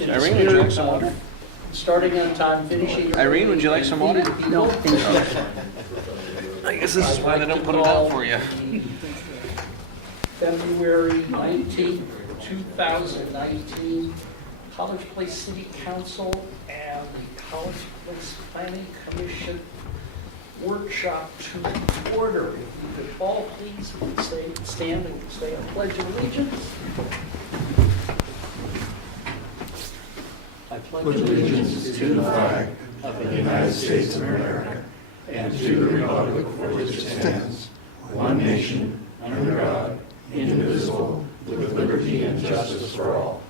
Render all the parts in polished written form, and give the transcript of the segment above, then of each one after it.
in the Irene, would you spirit like some water? of starting on time, finishing. Irene, would you like some water? No. I guess this is why they don't put it out for you. February 19th, 2019, College Place City Council and the College Place Planning Commission workshop to order. If you could all please stand and say a pledge of allegiance. I pledge allegiance to the flag of the United States of America and to the republic for which it stands, one nation, under God, indivisible, with liberty and justice for all.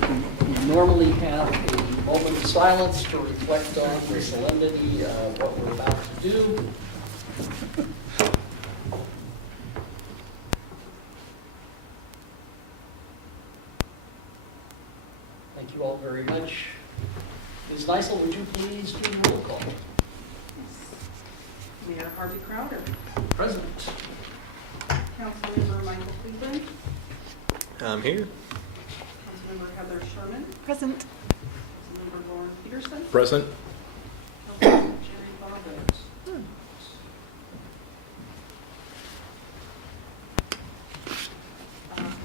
We normally have a moment of silence to reflect on the solemnity of what we're about to do. Thank you all very much. Ms. Neisel, would you please do the roll call? Mayor Harvey Crowder. Present. Councilmember Michael Cleveland. I'm here. Councilmember Heather Sherman. Present. Councilmember Lauren Peterson. Present. Councilmember Jerry Boggins.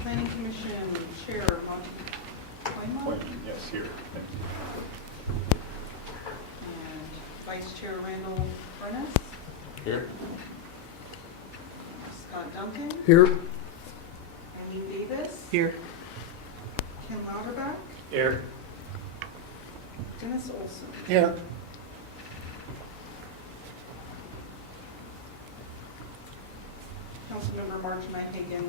Planning Commission Chair Monty Coyma. Yes, here. And Vice Chair Randall Furness. Here. Scott Duncan. Here. Annie Davis. Here. Ken Lauterbach. Here. Dennis Olson. Here. Councilmember Marge Nyhagen,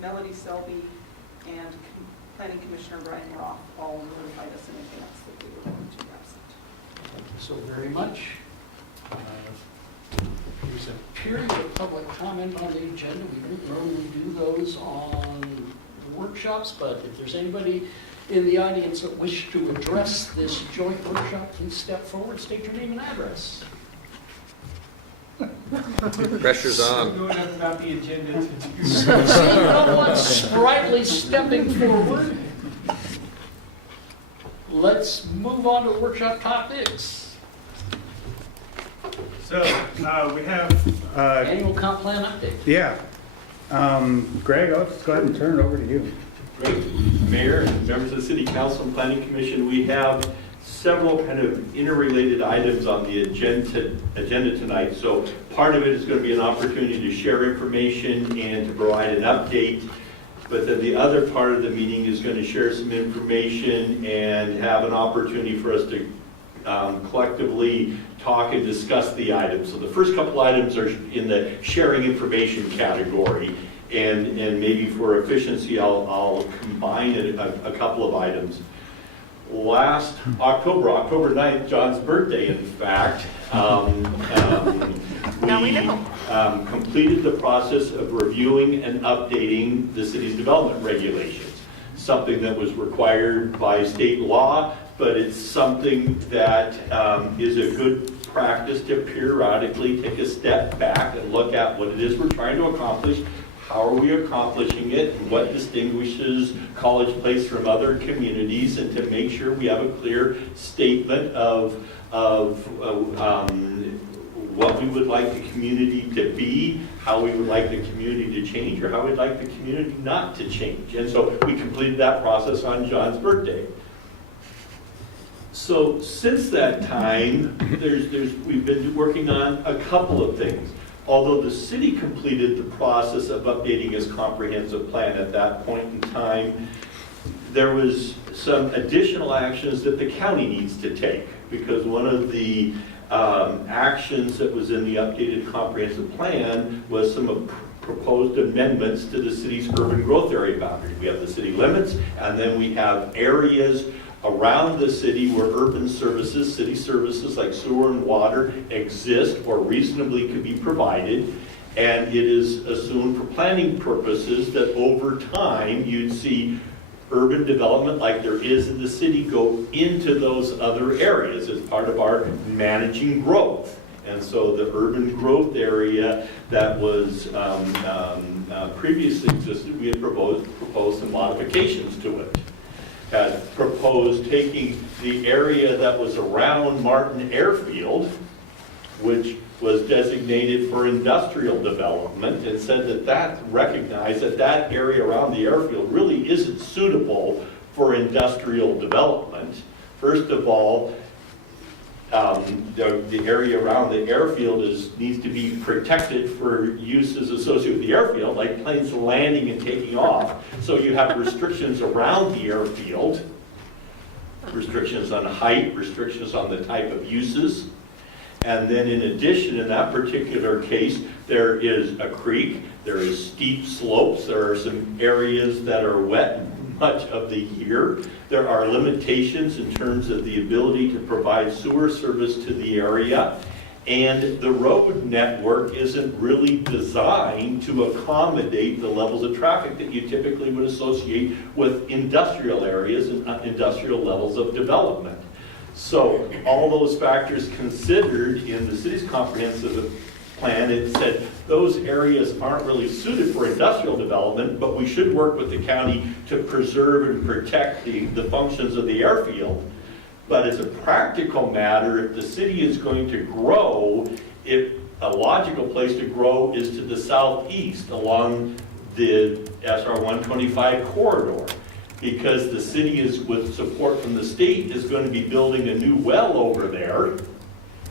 Melody Selby, and Planning Commissioner Brian Roth all notified us in advance that they were going to be absent. Thank you so very much. There's a period of public comment on the agenda. We don't normally do those on workshops, but if there's anybody in the audience that wish to address this joint workshop, please step forward, state your name and address. Pressure's on. Going up about the agenda to do. See no one sprightly stepping forward. Let's move on to workshop topics. So, we have, Annual comp plan update. yeah. Greg, let's go ahead and turn it over to you. Great. Mayor and members of the City Council and Planning Commission, we have several kind of interrelated items on the agenda tonight. So part of it is going to be an opportunity to share information and to provide an update. But then the other part of the meeting is going to share some information and have an opportunity for us to collectively talk and discuss the items. So the first couple items are in the sharing information category. And maybe for efficiency, I'll combine a couple of items. Last October 9th, John's birthday, in fact, we completed the process of reviewing and updating the city's development regulations, something that was required by state law, but it's something that is a good practice to periodically take a step back and look at what it is we're trying to accomplish. How are we accomplishing it? What distinguishes College Place from other communities? And to make sure we have a clear statement of what we would like the community to be, how we would like the community to change, or how we'd like the community not to change. And so we completed that process on John's birthday. So since that time, we've been working on a couple of things. Although the city completed the process of updating its comprehensive plan at that point in time, there was some additional actions that the county needs to take, because one of the actions that was in the updated comprehensive plan was some proposed amendments to the city's urban growth area boundaries. We have the city limits, and then we have areas around the city where urban services, city services like sewer and water exist or reasonably could be provided. And it is assumed for planning purposes that over time you'd see urban development like there is in the city go into those other areas as part of our managing growth. And so the urban growth area that was previously existed, we had proposed some modifications to it. Had proposed taking the area that was around Martin Airfield, which was designated for industrial development, and said that that recognized that that area around the airfield really isn't suitable for industrial development. First of all, the area around the airfield needs to be protected for uses associated with the airfield, like planes landing and taking off. So you have restrictions around the airfield, restrictions on height, restrictions on the type of uses. And then in addition, in that particular case, there is a creek, there is steep slopes, there are some areas that are wet much of the year. There are limitations in terms of the ability to provide sewer service to the area. And the road network isn't really designed to accommodate the levels of traffic that you typically would associate with industrial areas and industrial levels of development. So all those factors considered in the city's comprehensive plan, it said those areas aren't really suited for industrial development, but we should work with the county to preserve and protect the functions of the airfield. But as a practical matter, if the city is going to grow, a logical place to grow is to the southeast along the SR 125 corridor. Because the city is, with support from the state, is going to be building a new well over there,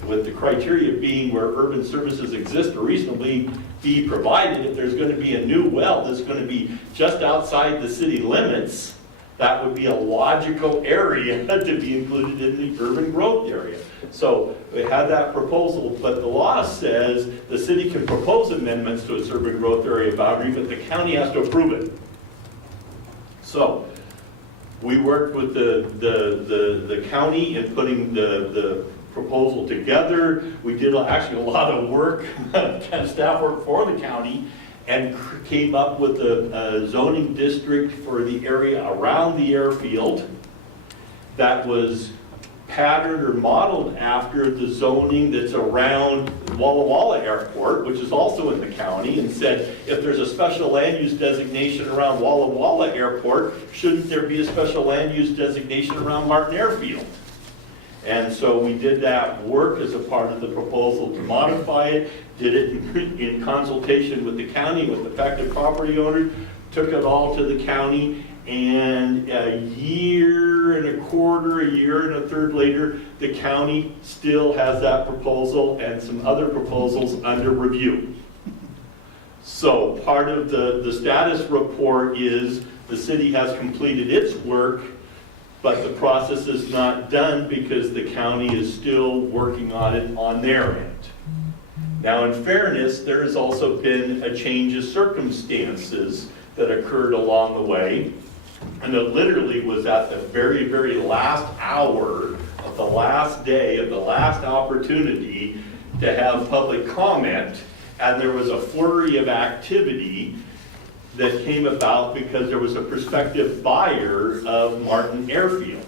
with the criteria being where urban services exist or reasonably be provided. If there's going to be a new well that's going to be just outside the city limits, that would be a logical area to be included in the urban growth area. So we had that proposal, but the law says the city can propose amendments to its urban growth area boundary, but the county has to approve it. So we worked with the county in putting the proposal together. We did actually a lot of work, kind of staff work for the county, and came up with a zoning district for the area around the airfield that was patterned or modeled after the zoning that's around Walla Walla Airport, which is also in the county, and said if there's a special land use designation around Walla Walla Airport, shouldn't there be a special land use designation around Martin Airfield? And so we did that work as a part of the proposal to modify it, did it in consultation with the county, with affected property owners, took it all to the county, and a year and a quarter, a year and a third later, the county still has that proposal and some other proposals under review. So part of the status report is the city has completed its work, but the process is not done because the county is still working on it on their end. Now, in fairness, there has also been a change of circumstances that occurred along the way. And it literally was at the very, very last hour of the last day of the last opportunity to have public comment. And there was a flurry of activity that came about because there was a prospective buyer of Martin Airfield.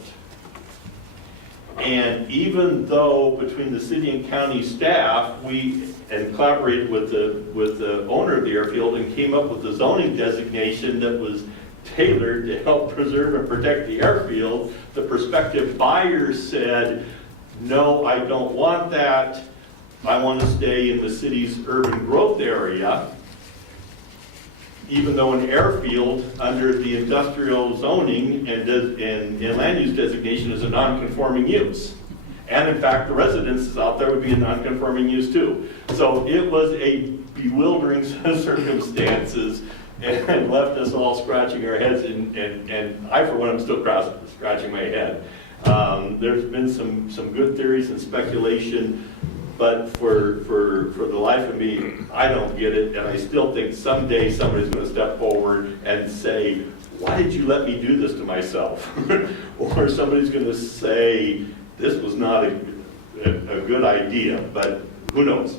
And even though between the city and county staff, we collaborated with the owner of the airfield and came up with a zoning designation that was tailored to help preserve and protect the airfield, the prospective buyer said, no, I don't want that. I want to stay in the city's urban growth area, even though an airfield under the industrial zoning and land use designation is a non-conforming use. And in fact, the residences out there would be a non-conforming use too. So it was a bewildering set of circumstances and left us all scratching our heads, and I, for one, am still scratching my head. There's been some good theories and speculation, but for the life of me, I don't get it, and I still think someday somebody's going to step forward and say, why did you let me do this to myself? Or somebody's going to say, this was not a good idea, but who knows?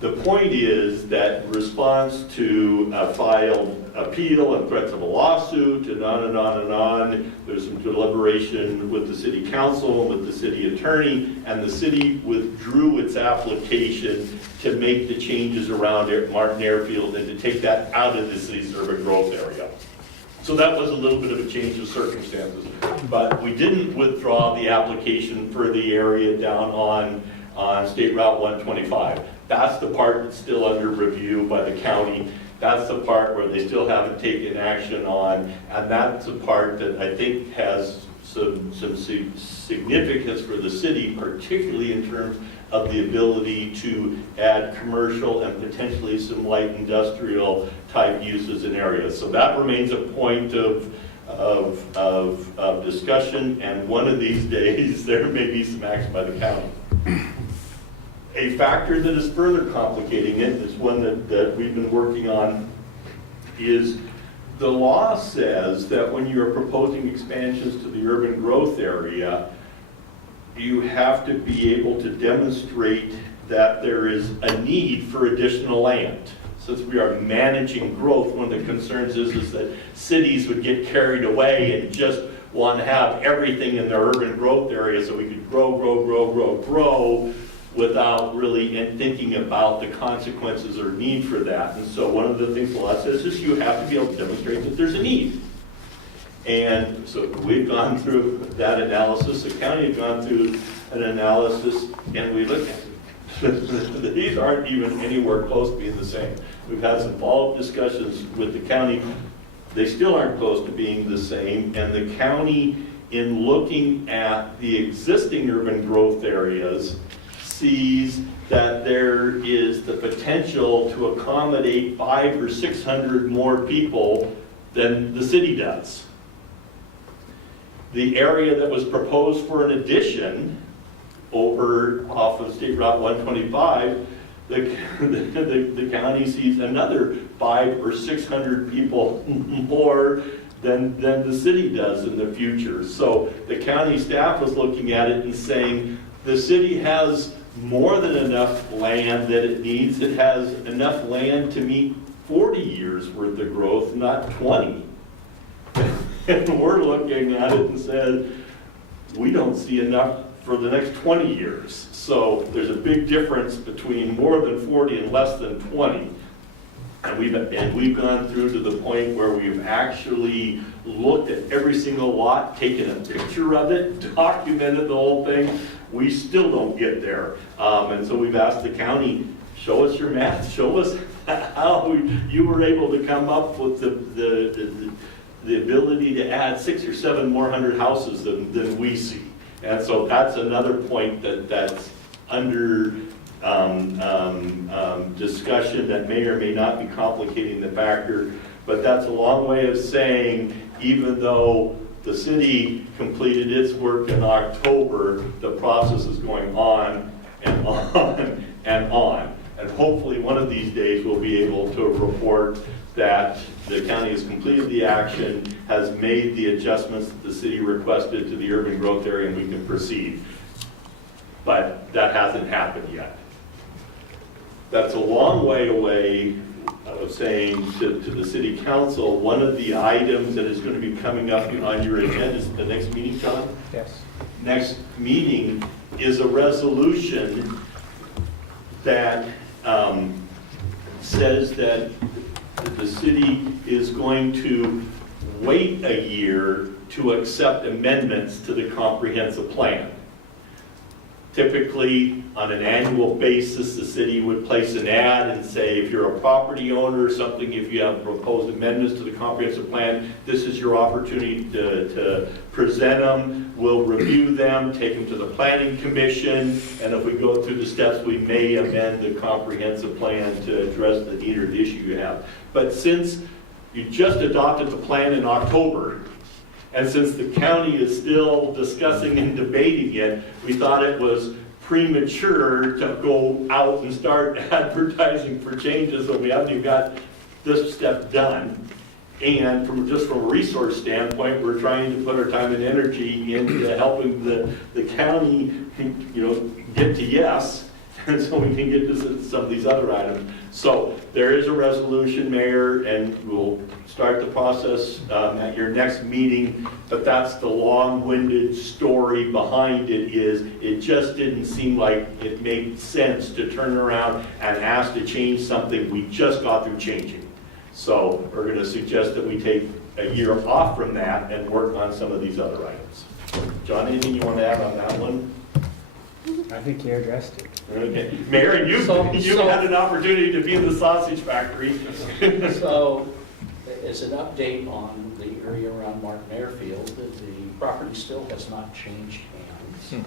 The point is that in response to a filed appeal and threats of a lawsuit and on and on and on, there's some deliberation with the city council and with the city attorney, and the city withdrew its application to make the changes around Martin Airfield and to take that out of the city's urban growth area. So that was a little bit of a change of circumstances. But we didn't withdraw the application for the area down on State Route 125. That's the part that's still under review by the county. That's the part where they still haven't taken action on, and that's the part that I think has some significance for the city, particularly in terms of the ability to add commercial and potentially some light industrial type uses in areas. So that remains a point of discussion, and one of these days there may be some action by the county. A factor that is further complicating it is one that we've been working on, is the law says that when you're proposing expansions to the urban growth area, you have to be able to demonstrate that there is a need for additional land. Since we are managing growth, one of the concerns is that cities would get carried away and just want to have everything in their urban growth area so we could grow without really thinking about the consequences or need for that. And so one of the things the law says is you have to be able to demonstrate that there's a need. And so we've gone through that analysis, the county has gone through an analysis, and we look at it. These aren't even anywhere close to being the same. We've had some follow-up discussions with the county. They still aren't close to being the same, and the county, in looking at the existing urban growth areas, sees that there is the potential to accommodate 500 or 600 more people than the city does. The area that was proposed for an addition over off of State Route 125, the county sees another 500 or 600 people more than the city does in the future. So the county staff was looking at it and saying, the city has more than enough land that it needs. It has enough land to meet 40 years worth of growth, not 20. And we're looking at it and said, we don't see enough for the next 20 years. So there's a big difference between more than 40 and less than 20. And we've gone through to the point where we've actually looked at every single lot, taken a picture of it, documented the whole thing. We still don't get there. And so we've asked the county, show us your math, show us how you were able to come up with the ability to add 600 or 700 more houses than we see. And so that's another point that's under discussion that may or may not be complicating the factor, but that's a long way of saying, even though the city completed its work in October, the process is going on and on and on. And hopefully one of these days we'll be able to report that the county has completed the action, has made the adjustments that the city requested to the urban growth area, and we can proceed. But that hasn't happened yet. That's a long way away of saying to the city council, one of the items that is going to be coming up on your agenda is the next meeting, John? Yes. Next meeting is a resolution that says that the city is going to wait a year to accept amendments to the comprehensive plan. Typically, on an annual basis, the city would place an ad and say, if you're a property owner or something, if you have proposed amendments to the comprehensive plan, this is your opportunity to present them. We'll review them, take them to the planning commission, and if we go through the steps, we may amend the comprehensive plan to address the need or the issue you have. But since you just adopted the plan in October, and since the county is still discussing and debating it, we thought it was premature to go out and start advertising for changes, so we haven't even got this step done. And from a resource standpoint, we're trying to put our time and energy into helping the county, get to yes, so we can get to some of these other items. So there is a resolution, Mayor, and we'll start the process at your next meeting, but that's the long-winded story behind it. Is it just didn't seem like it made sense to turn around and ask to change something we just got through changing. So we're going to suggest that we take a year off from that and work on some of these other items. John, anything you want to add on that one? I think you addressed it. Okay. Mayor, you had an opportunity to be in the sausage factory. So, as an update on the area around Martin Airfield, the property still has not changed hands.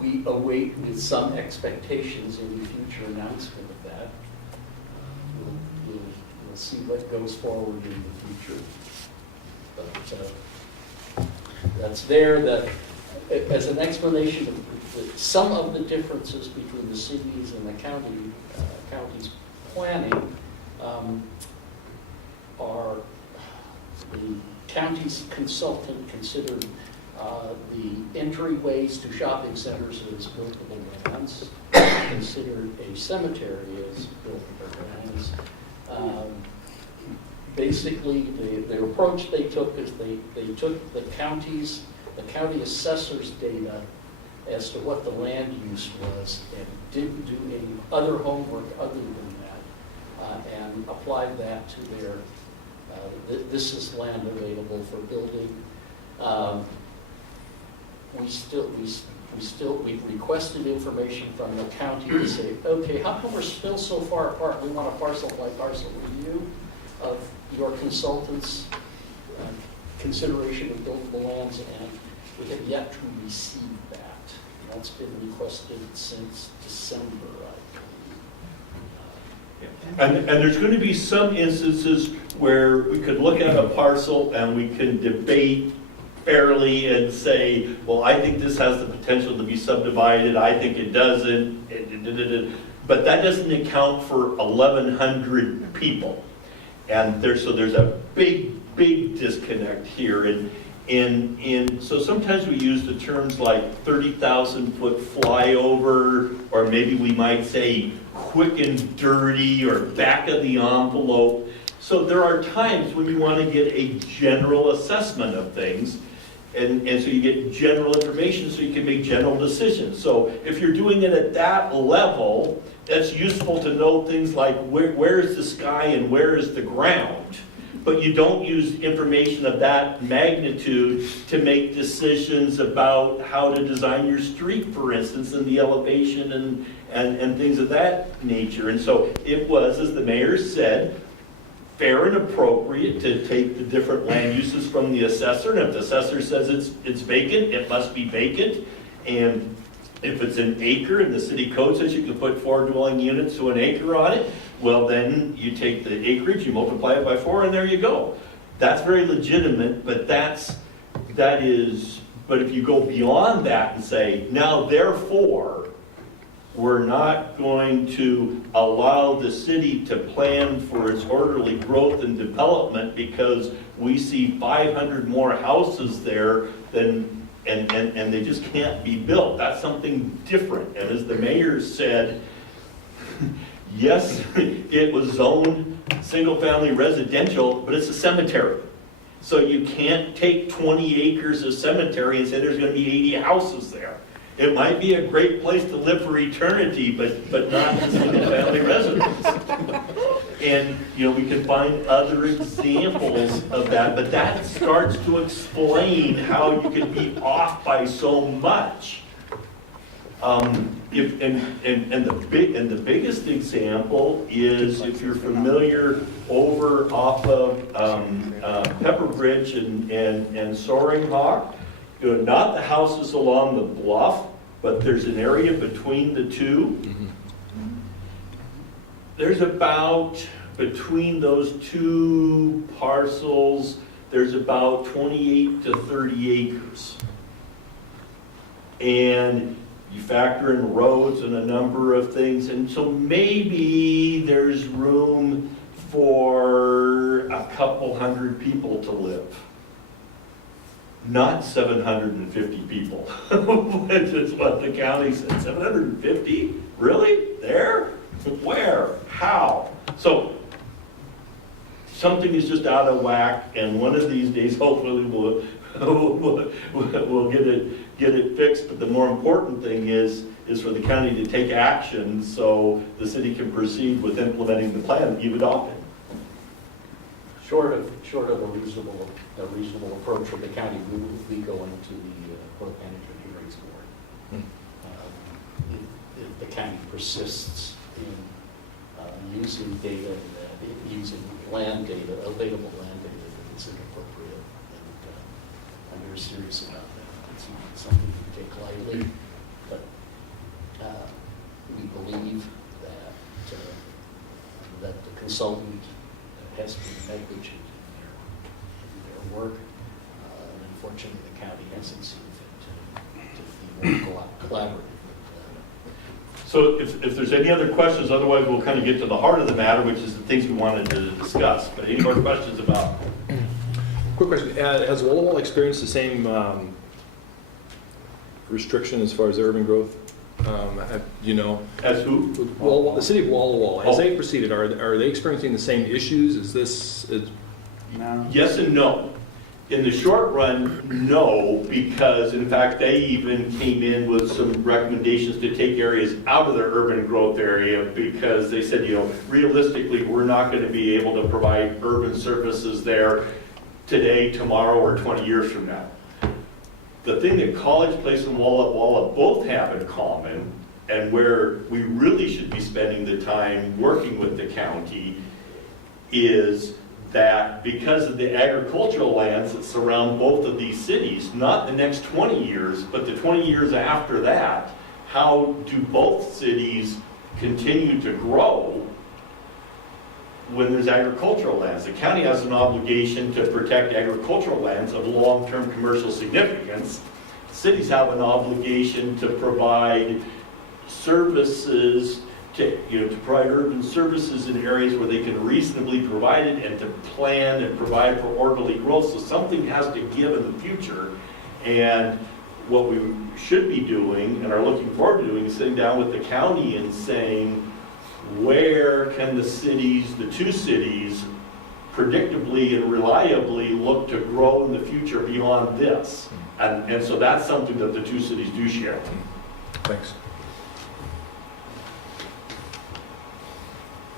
We await with some expectations any future announcement of that. We'll see what goes forward in the future. But that's there. That as an explanation of some of the differences between the cities and the county's planning are the county's consultant considered the entryways to shopping centers as buildable lands, considered a cemetery as buildable lands. Basically, the approach they took is they took the county assessor's data as to what the land use was and didn't do any other homework other than that, and applied that to their, this is land available for building. We've requested information from the county to say, okay, how come we're still so far apart? We want a parcel by parcel review of your consultant's consideration of buildable lands, and we have yet to receive that. That's been requested since December, I believe. And there's going to be some instances where we could look at a parcel and we can debate fairly and say, well, I think this has the potential to be subdivided, I think it doesn't, but that doesn't account for 1,100 people. And there's a big disconnect here. And so sometimes we use the terms like 30,000 foot flyover, or maybe we might say quick and dirty, or back of the envelope. So there are times when you want to get a general assessment of things, and so you get general information so you can make general decisions. So if you're doing it at that level, that's useful to know things like where is the sky and where is the ground. But you don't use information of that magnitude to make decisions about how to design your street, for instance, and the elevation and things of that nature. And so it was, as the mayor said, fair and appropriate to take the different land uses from the assessor. And if the assessor says it's vacant, it must be vacant. And if it's an acre and the city code says you can put 4 dwelling units to an acre on it, well, then you take the acreage, you multiply it by 4, and there you go. That's very legitimate, but but if you go beyond that and say, now therefore, we're not going to allow the city to plan for its orderly growth and development because we see 500 more houses there than, and they just can't be built. That's something different. And as the mayor said, yes, it was zoned single-family residential, but it's a cemetery. So you can't take 20 acres of cemetery and say there's going to be 80 houses there. It might be a great place to live for eternity, but not a single-family residence. And, we can find other examples of that, but that starts to explain how you can be off by so much. The biggest example is, if you're familiar, over off of Pepper Bridge and Soaring Hawk, not the houses along the bluff, but there's an area between the two. There's about, between those two parcels, there's about 28 to 30 acres. And you factor in roads and a number of things, and so maybe there's room for a couple hundred people to live. not 750 people, which is what the county said. 750? Really? There? Where? How? So something is just out of whack, and one of these days, hopefully, we'll get it fixed. But the more important thing is for the county to take action so the city can proceed with implementing the plan that you've adopted. Short of a reasonable approach from the county, we will be going to the Port Management Hearings Board. If the county persists in using data, using land data, available land data that is inappropriate, and I'm very serious about that. It's not something we take lightly, but we believe that the consultant has been negligent in their work. And unfortunately, the county hasn't seen fit to be more collaborative. So if there's any other questions, otherwise we'll kind of get to the heart of the matter, which is the things we wanted to discuss. But any more questions about? Quick question, has Walla Walla experienced the same restriction as far as urban growth? You know? As who? The city of Walla Walla, as they proceeded, are they experiencing the same issues? Is this? No. Yes and no. In the short run, no, because in fact, they even came in with some recommendations to take areas out of their urban growth area because they said, realistically, we're not going to be able to provide urban services there today, tomorrow, or 20 years from now. The thing that College Place and Walla Walla both have in common, and where we really should be spending the time working with the county, is that because of the agricultural lands that surround both of these cities, not the next 20 years, but the 20 years after that, how do both cities continue to grow when there's agricultural lands? The county has an obligation to protect agricultural lands of long-term commercial significance. Cities have an obligation to provide services, to provide urban services in areas where they can reasonably provide it, and to plan and provide for orderly growth. So something has to give in the future. And what we should be doing and are looking forward to doing is sitting down with the county and saying, where can the two cities, predictably and reliably look to grow in the future beyond this? And so that's something that the two cities do share. Thanks.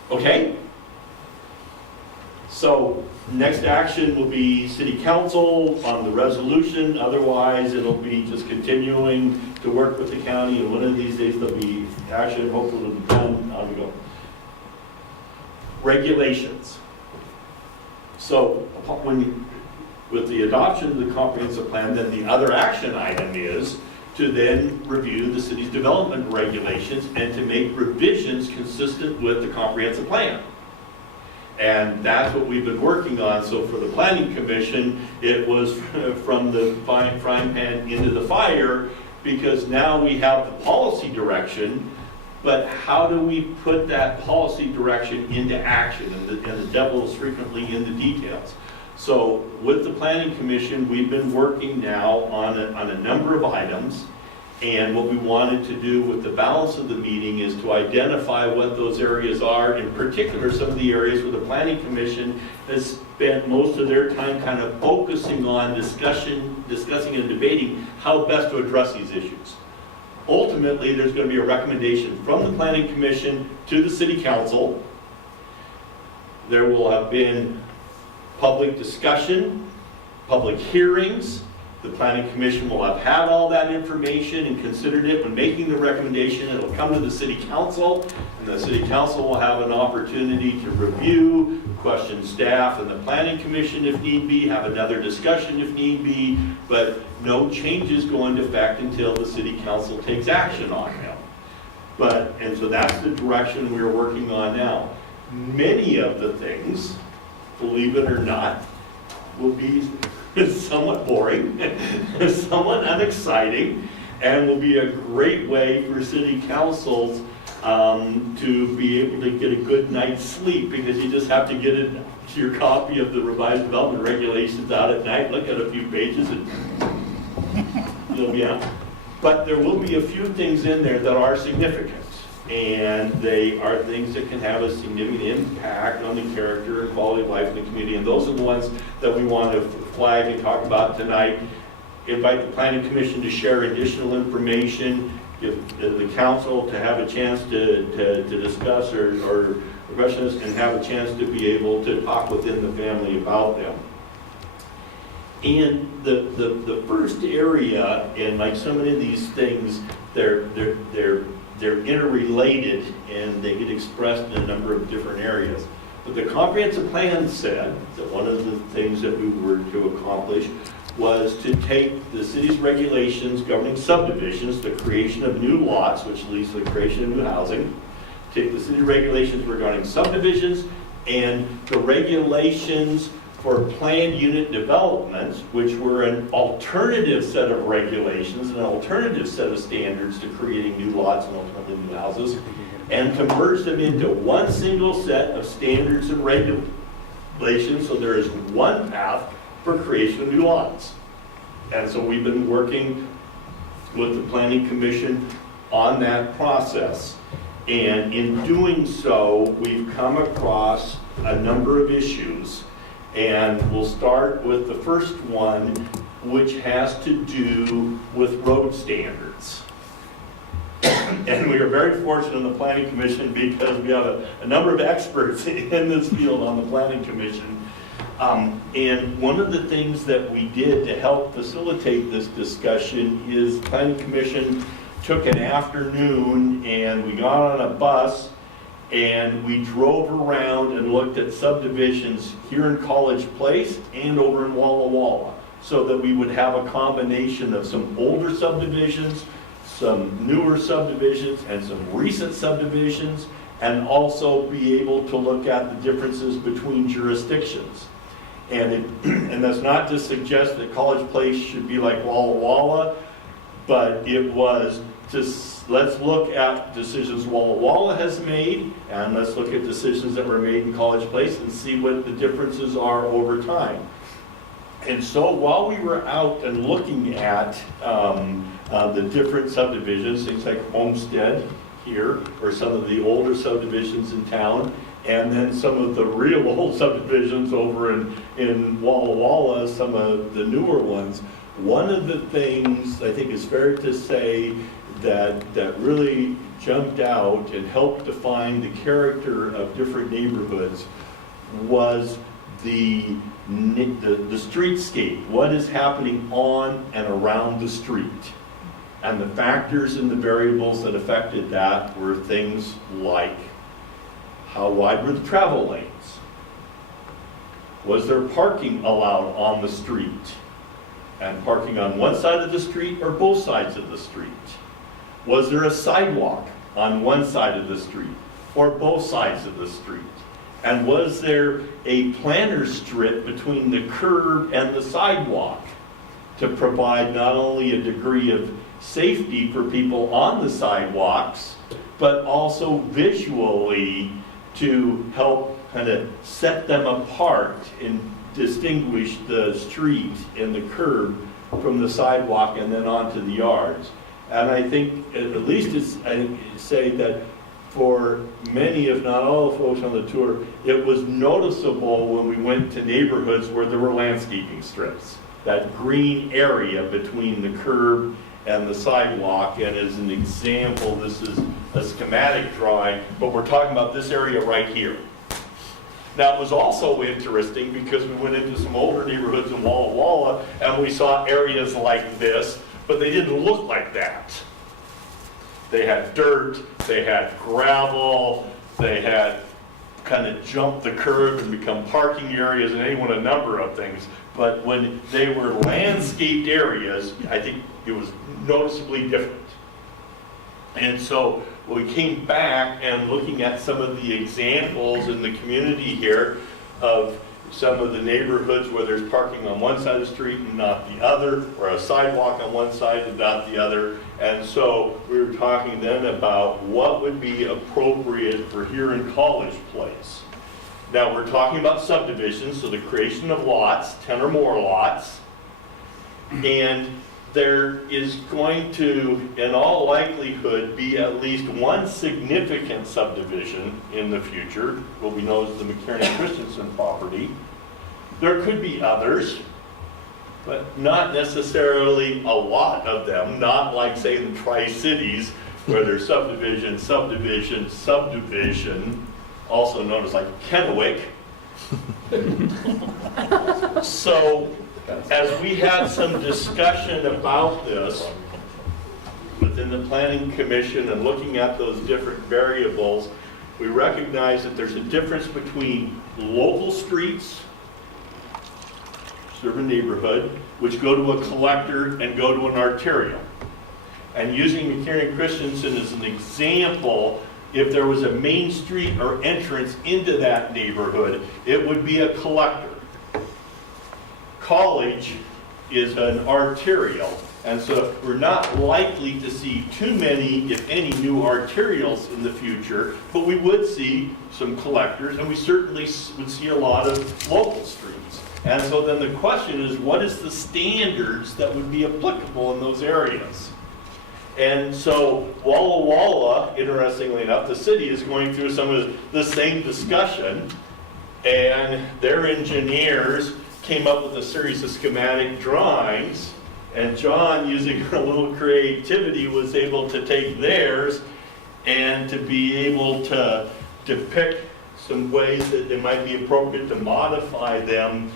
Okay? So next action will be city council on the resolution. Otherwise, it'll be just continuing to work with the county, and one of these days there'll be action. Hopefully it'll be done. On we go. Regulations. So with the adoption of the comprehensive plan, then the other action item is to then review the city's development regulations and to make revisions consistent with the comprehensive plan. And that's what we've been working on. So for the Planning Commission, it was from the frying pan into the fire, because now we have the policy direction, but how do we put that policy direction into action? And the devil is frequently in the details. So with the Planning Commission, we've been working now on a number of items, and what we wanted to do with the balance of the meeting is to identify what those areas are, in particular some of the areas where the Planning Commission has spent most of their time kind of focusing on discussing and debating how best to address these issues. Ultimately, there's going to be a recommendation from the Planning Commission to the City Council. There will have been public discussion, public hearings. The Planning Commission will have had all that information and considered it when making the recommendation. It'll come to the City Council, and the City Council will have an opportunity to review, question staff and the Planning Commission if need be, have another discussion if need be, but no changes go into effect until the City Council takes action on them. And so that's the direction we're working on now. Many of the things, believe it or not, will be somewhat boring, somewhat unexciting, and will be a great way for city councils to be able to get a good night's sleep, because you just have to get it, your copy of the revised development regulations out at night, look at a few pages, and you'll be out. But there will be a few things in there that are significant, and they are things that can have a significant impact on the character and quality of life in the community, and those are the ones that we want to flag and talk about tonight. Invite the Planning Commission to share additional information, give the council to have a chance to discuss or questions, and have a chance to be able to talk within the family about them. And the first area, and like so many of these things, they're interrelated and they get expressed in a number of different areas. But the comprehensive plan said that one of the things that we were to accomplish was to take the city's regulations governing subdivisions, the creation of new lots, which leads to the creation of new housing, take the city regulations regarding subdivisions and the regulations for planned unit developments, which were an alternative set of regulations, an alternative set of standards to creating new lots and ultimately new houses, and to merge them into one single set of standards and regulations, so there is one path for creation of new lots. And so we've been working with the Planning Commission on that process. And in doing so, we've come across a number of issues. And we'll start with the first one, which has to do with road standards. And we are very fortunate in the Planning Commission because we have a number of experts in this field on the Planning Commission. And one of the things that we did to help facilitate this discussion is the Planning Commission took an afternoon and we got on a bus and we drove around and looked at subdivisions here in College Place and over in Walla Walla, so that we would have a combination of some older subdivisions, some newer subdivisions, and some recent subdivisions, and also be able to look at the differences between jurisdictions. And that's not to suggest that College Place should be like Walla Walla, but it was just, let's look at decisions Walla Walla has made, and let's look at decisions that were made in College Place and see what the differences are over time. And so while we were out and looking at the different subdivisions, things like Homestead here, or some of the older subdivisions in town, and then some of the real old subdivisions over in Walla Walla, some of the newer ones, one of the things I think is fair to say that really jumped out and helped define the character of different neighborhoods was the streetscape, what is happening on and around the street. And the factors and the variables that affected that were things like, how wide were the travel lanes? Was there parking allowed on the street? And parking on one side of the street or both sides of the street? Was there a sidewalk on one side of the street or both sides of the street? And was there a planter strip between the curb and the sidewalk to provide not only a degree of safety for people on the sidewalks, but also visually to help kind of set them apart and distinguish the street and the curb from the sidewalk and then onto the yards. And I think, at least I say that for many, if not all the folks on the tour, it was noticeable when we went to neighborhoods where there were landscaping strips, that green area between the curb and the sidewalk. And as an example, this is a schematic drawing, but we're talking about this area right here. Now, it was also interesting because we went into some older neighborhoods in Walla Walla and we saw areas like this, but they didn't look like that. They had dirt, they had gravel, they had kind of jumped the curb and become parking areas, and anyone a number of things. But when they were landscaped areas, I think it was noticeably different. And so we came back and looking at some of the examples in the community here of some of the neighborhoods where there's parking on one side of the street and not the other, or a sidewalk on one side and not the other. And so we were talking then about what would be appropriate for here in College Place. Now, we're talking about subdivisions, so the creation of lots, 10 or more lots. And there is going to, in all likelihood, be at least one significant subdivision in the future, what we know as the McKiernan-Christensen property. There could be others, but not necessarily a lot of them, not like, say, the Tri-Cities, where there's subdivision, subdivision, subdivision, also known as like Kennewick. So, as we had some discussion about this within the Planning Commission and looking at those different variables, we recognize that there's a difference between local streets, serve a neighborhood, which go to a collector and go to an arterial. And using McKiernan-Christensen as an example, if there was a main street or entrance into that neighborhood, it would be a collector. College is an arterial, and so we're not likely to see too many, if any, new arterials in the future, but we would see some collectors, and we certainly would see a lot of local streets. And so then the question is, what is the standards that would be applicable in those areas? And so Walla Walla, interestingly enough, the city is going through some of the same discussion, and their engineers came up with a series of schematic drawings, and John, using a little creativity, was able to take theirs and to be able to depict some ways that it might be appropriate to modify them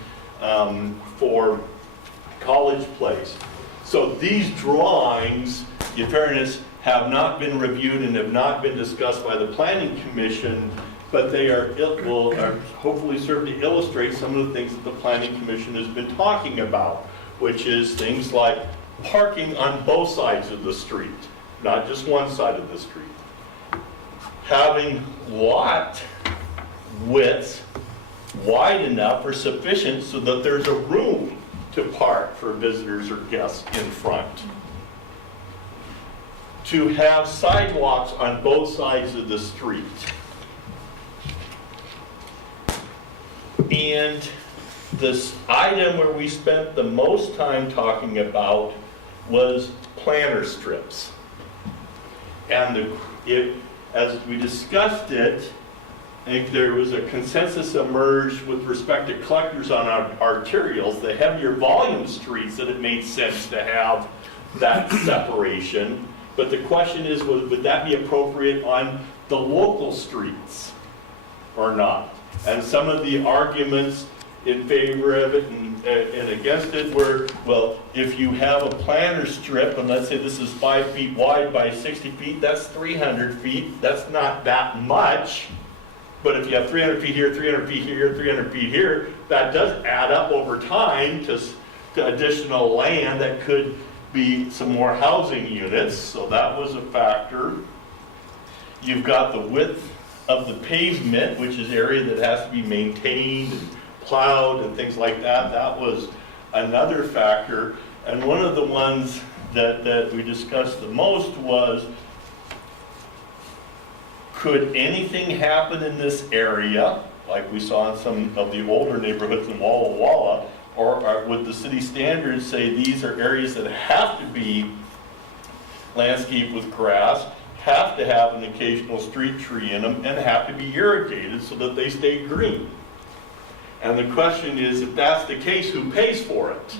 for College Place. So these drawings, in fairness, have not been reviewed and have not been discussed by the Planning Commission, but they will hopefully serve to illustrate some of the things that the Planning Commission has been talking about, which is things like parking on both sides of the street, not just one side of the street. Having lot width wide enough or sufficient so that there's a room to park for visitors or guests in front. To have sidewalks on both sides of the street. And this item where we spent the most time talking about was planter strips. And as we discussed it, I think there was a consensus emerged with respect to collectors on our arterials, the heavier volume streets, that it made sense to have that separation. But the question is, would that be appropriate on the local streets or not? And some of the arguments in favor of it and against it were, well, if you have a planter strip, and let's say this is 5 feet wide by 60 feet, that's 300 feet. That's not that much. But if you have 300 feet here, 300 feet here, 300 feet here, that does add up over time to additional land that could be some more housing units. So that was a factor. You've got the width of the pavement, which is area that has to be maintained and plowed and things like that. That was another factor. And one of the ones that we discussed the most was, could anything happen in this area, like we saw in some of the older neighborhoods in Walla Walla, or would the city standards say these are areas that have to be landscaped with grass, have to have an occasional street tree in them, and have to be irrigated so that they stay green? And the question is, if that's the case, who pays for it?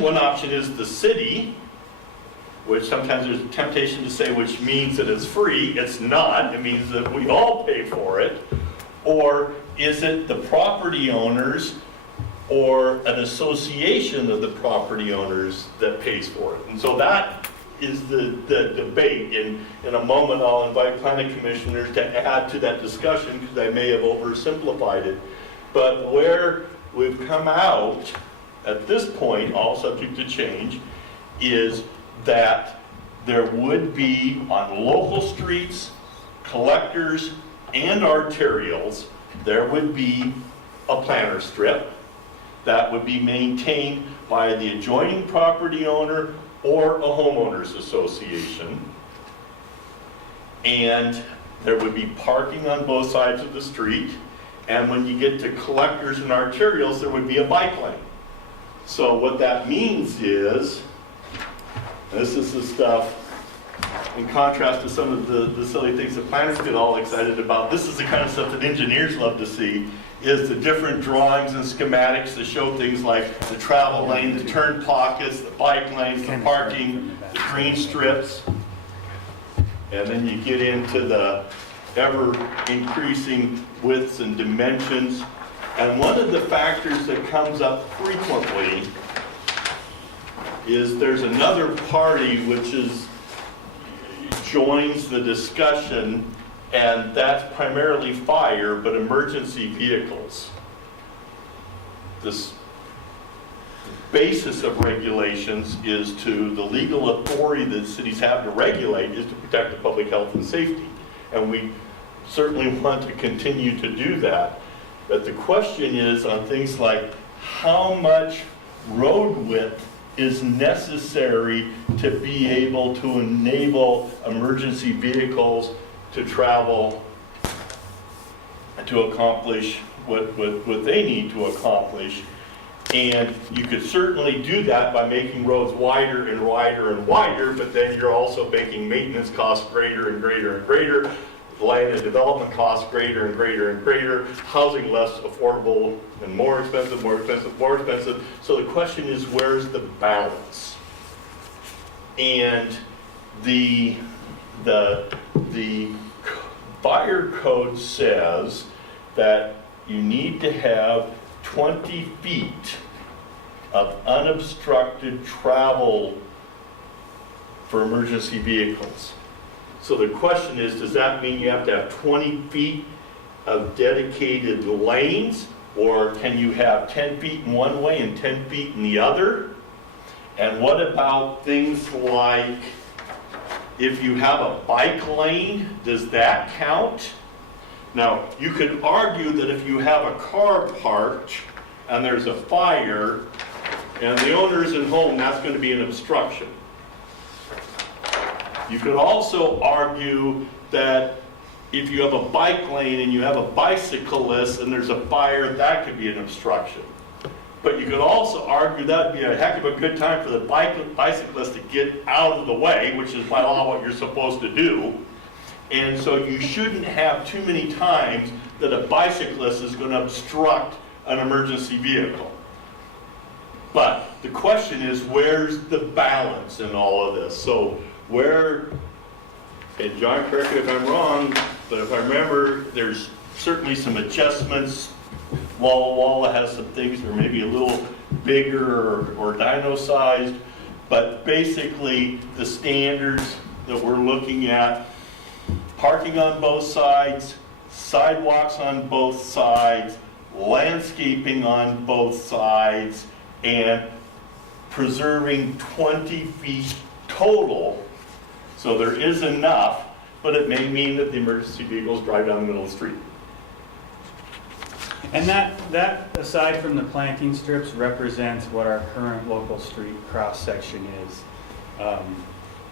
One option is the city, which sometimes there's a temptation to say, which means that it's free. It's not. It means that we all pay for it. Or is it the property owners or an association of the property owners that pays for it? And so that is the debate. In a moment, I'll invite planning commissioners to add to that discussion, because I may have oversimplified it. But where we've come out at this point, all subject to change, is that there would be on local streets, collectors, and arterials, there would be a planter strip that would be maintained by the adjoining property owner or a homeowners association. And there would be parking on both sides of the street. And when you get to collectors and arterials, there would be a bike lane. So what that means is, and this is the stuff, in contrast to some of the silly things that planners get all excited about, this is the kind of stuff that engineers love to see, is the different drawings and schematics that show things like the travel lane, the turn pockets, the bike lanes, the parking, the green strips. And then you get into the ever increasing widths and dimensions. And one of the factors that comes up frequently is there's another party which joins the discussion, and that's primarily fire, but emergency vehicles. This basis of regulations is to the legal authority that cities have to regulate is to protect the public health and safety. And we certainly want to continue to do that. But the question is on things like how much road width is necessary to be able to enable emergency vehicles to travel to accomplish what they need to accomplish. And you could certainly do that by making roads wider and wider and wider, but then you're also making maintenance costs greater and greater and greater, land and development costs greater and greater and greater, housing less affordable and more expensive, more expensive, more expensive. So the question is, where's the balance? And the fire code says that you need to have 20 feet of unobstructed travel for emergency vehicles. So the question is, does that mean you have to have 20 feet of dedicated lanes, or can you have 10 feet in one way and 10 feet in the other? And what about things like, if you have a bike lane, does that count? Now, you could argue that if you have a car parked and there's a fire and the owner isn't home, that's going to be an obstruction. You could also argue that if you have a bike lane and you have a bicyclist and there's a fire, that could be an obstruction. But you could also argue that would be a heck of a good time for the bicyclist to get out of the way, which is by law what you're supposed to do. And so you shouldn't have too many times that a bicyclist is going to obstruct an emergency vehicle. But the question is, where's the balance in all of this? So where, and John, correct me if I'm wrong, but if I remember, there's certainly some adjustments. Walla Walla has some things that are maybe a little bigger or dino-sized, but basically the standards that we're looking at, parking on both sides, sidewalks on both sides, landscaping on both sides, and preserving 20 feet total. So there is enough, but it may mean that the emergency vehicles drive down the middle of the street. And that, aside from the planting strips, represents what our current local street cross-section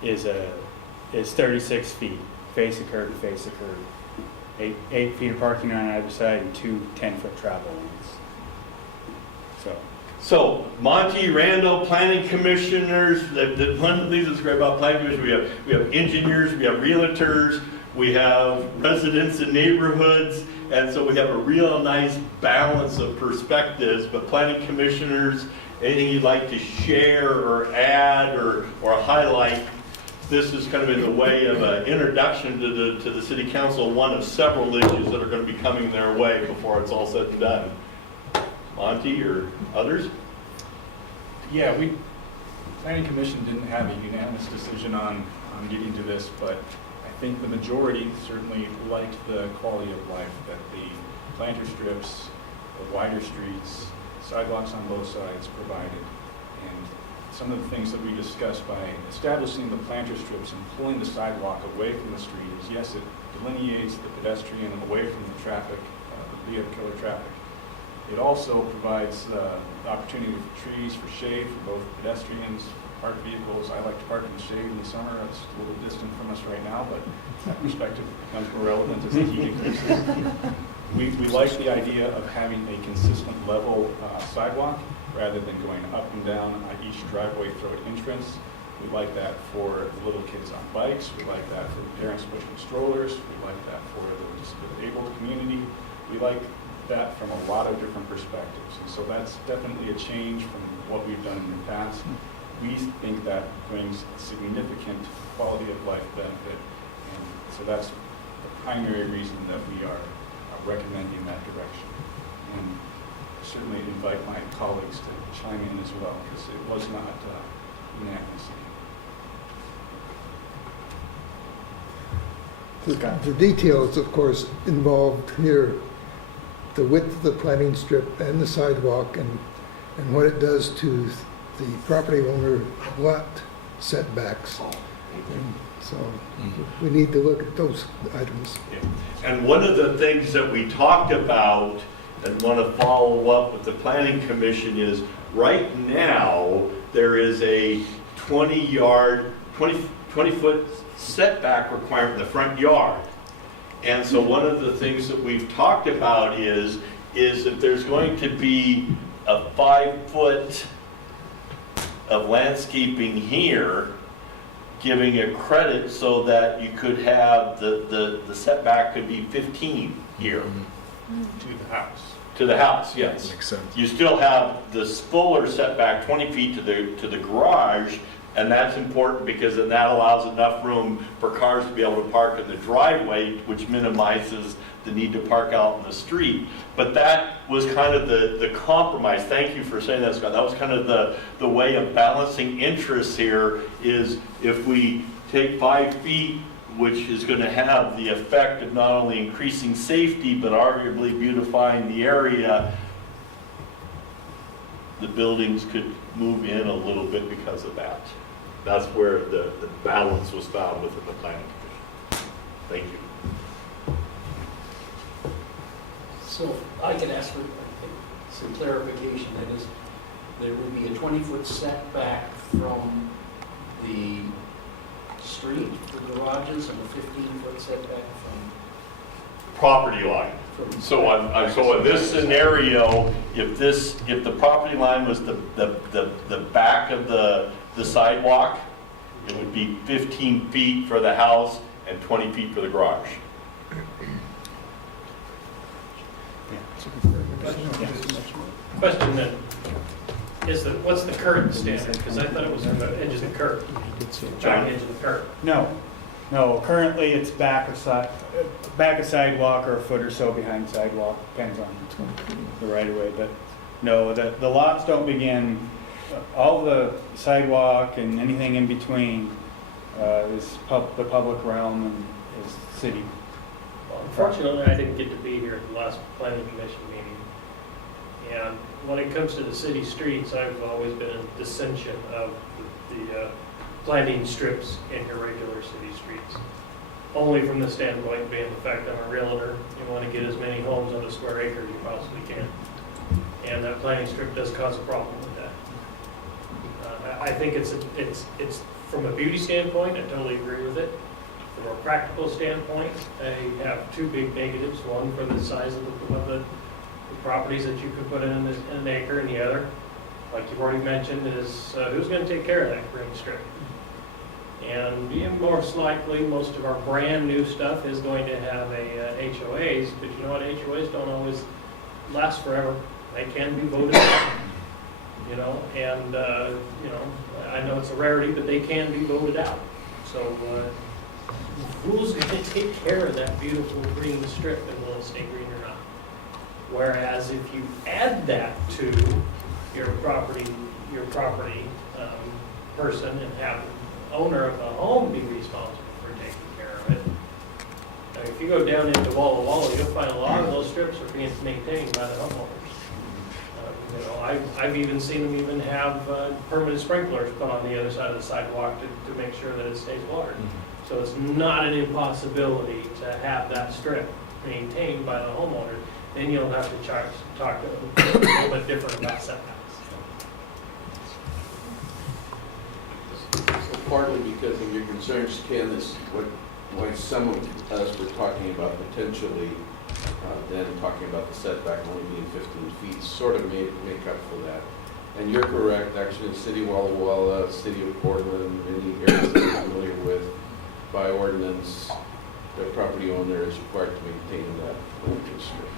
is 36 feet, face of curb to face of curb. 8 feet of parking on either side and 2 10-foot travel lanes. So Monty, Randall, planning commissioners, one of the things that's great about planning commissioners, we have engineers, we have realtors, we have residents in neighborhoods, and so we have a real nice balance of perspectives. But planning commissioners, anything you'd like to share or add or highlight? This is kind of in the way of an introduction to the city council, one of several issues that are going to be coming their way before it's all said and done. Monty or others? Yeah, Planning Commission didn't have a unanimous decision on getting to this, but I think the majority certainly liked the quality of life that the planter strips, the wider streets, sidewalks on both sides provided. And some of the things that we discussed by establishing the planter strips and pulling the sidewalk away from the street is, yes, it delineates the pedestrian away from the traffic, the vehicular traffic. It also provides opportunity for trees, for shade, for both pedestrians, parked vehicles. I like to park in the shade in the summer. It's a little distant from us right now, but that perspective becomes more relevant as the heat increases. We like the idea of having a consistent level sidewalk rather than going up and down on each driveway through an entrance. We like that for the little kids on bikes. We like that for parents pushing strollers. We like that for the disabled community. We like that from a lot of different perspectives. And so that's definitely a change from what we've done in the past. We think that brings significant quality of life benefit. And so that's the primary reason that we are recommending that direction. And certainly invite my colleagues to chime in as well, because it was not unanimous. The details, of course, involved here, the width of the planting strip and the sidewalk, and what it does to the property owner lot setbacks. And so we need to look at those items. And one of the things that we talked about and want to follow up with the Planning Commission is right now there is a 20-foot setback requirement in the front yard. And so one of the things that we've talked about is if there's going to be a 5 foot of landscaping here, giving a credit so that you could have the setback could be 15 here. To the house. To the house, yes. Makes sense. You still have the fuller setback 20 feet to the garage, and that's important because then that allows enough room for cars to be able to park in the driveway, which minimizes the need to park out in the street. But that was kind of the compromise. Thank you for saying that, Scott. That was kind of the way of balancing interests here, is if we take 5 feet, which is going to have the effect of not only increasing safety, but arguably beautifying the area, the buildings could move in a little bit because of that. That's where the balance was found within the Planning Commission. Thank you. So I could ask for some clarification. That is, there would be a 20-foot setback from the street, the garages, and a 15-foot setback from Property line. So in this scenario, if the property line was the back of the sidewalk, it would be 15 feet for the house and 20 feet for the garage. Question then, what's the current standard? Because I thought it was the edge of the curb, back edge of the curb. No, currently it's back of sidewalk or a foot or so behind sidewalk, depends on the right of way, but no, the lots don't begin, all the sidewalk and anything in between is the public realm and is city. Well, unfortunately, I didn't get to be here at the last planning commission meeting. And when it comes to the city streets, I've always been in dissension of the planting strips in your regular city streets. Only from the standpoint being the fact that I'm a realtor, you want to get as many homes on a square acre as you possibly can. And that planting strip does cause a problem with that. I think it's from a beauty standpoint, I totally agree with it. From a practical standpoint, I have two big negatives. One, for the size of the properties that you could put in an acre, and the other, like you've already mentioned, is who's going to take care of that green strip? And most likely, most of our brand new stuff is going to have HOAs, but you know what, HOAs don't always last forever. They can be voted out, and I know it's a rarity, but they can be voted out. So who's going to take care of that beautiful green strip, and will it stay green or not? Whereas if you add that to your property person and have the owner of the home be responsible for taking care of it. Now, if you go down into Walla Walla, you'll find a lot of those strips are being maintained by the homeowners. I've even seen them even have permanent sprinklers put on the other side of the sidewalk to make sure that it stays watered. Mm-hmm. So it's not an impossibility to have that strip maintained by the homeowner. then you'll have to talk a little bit different about setbacks. So partly because of your concerns, Ken, is why some of us were talking about potentially then talking about the setback only being 15 feet, sort of make up for that. And you're correct, actually, in the city of Walla Walla, city of Portland, many areas that I'm familiar with, by ordinance, the property owner is required to maintain that frontage strip.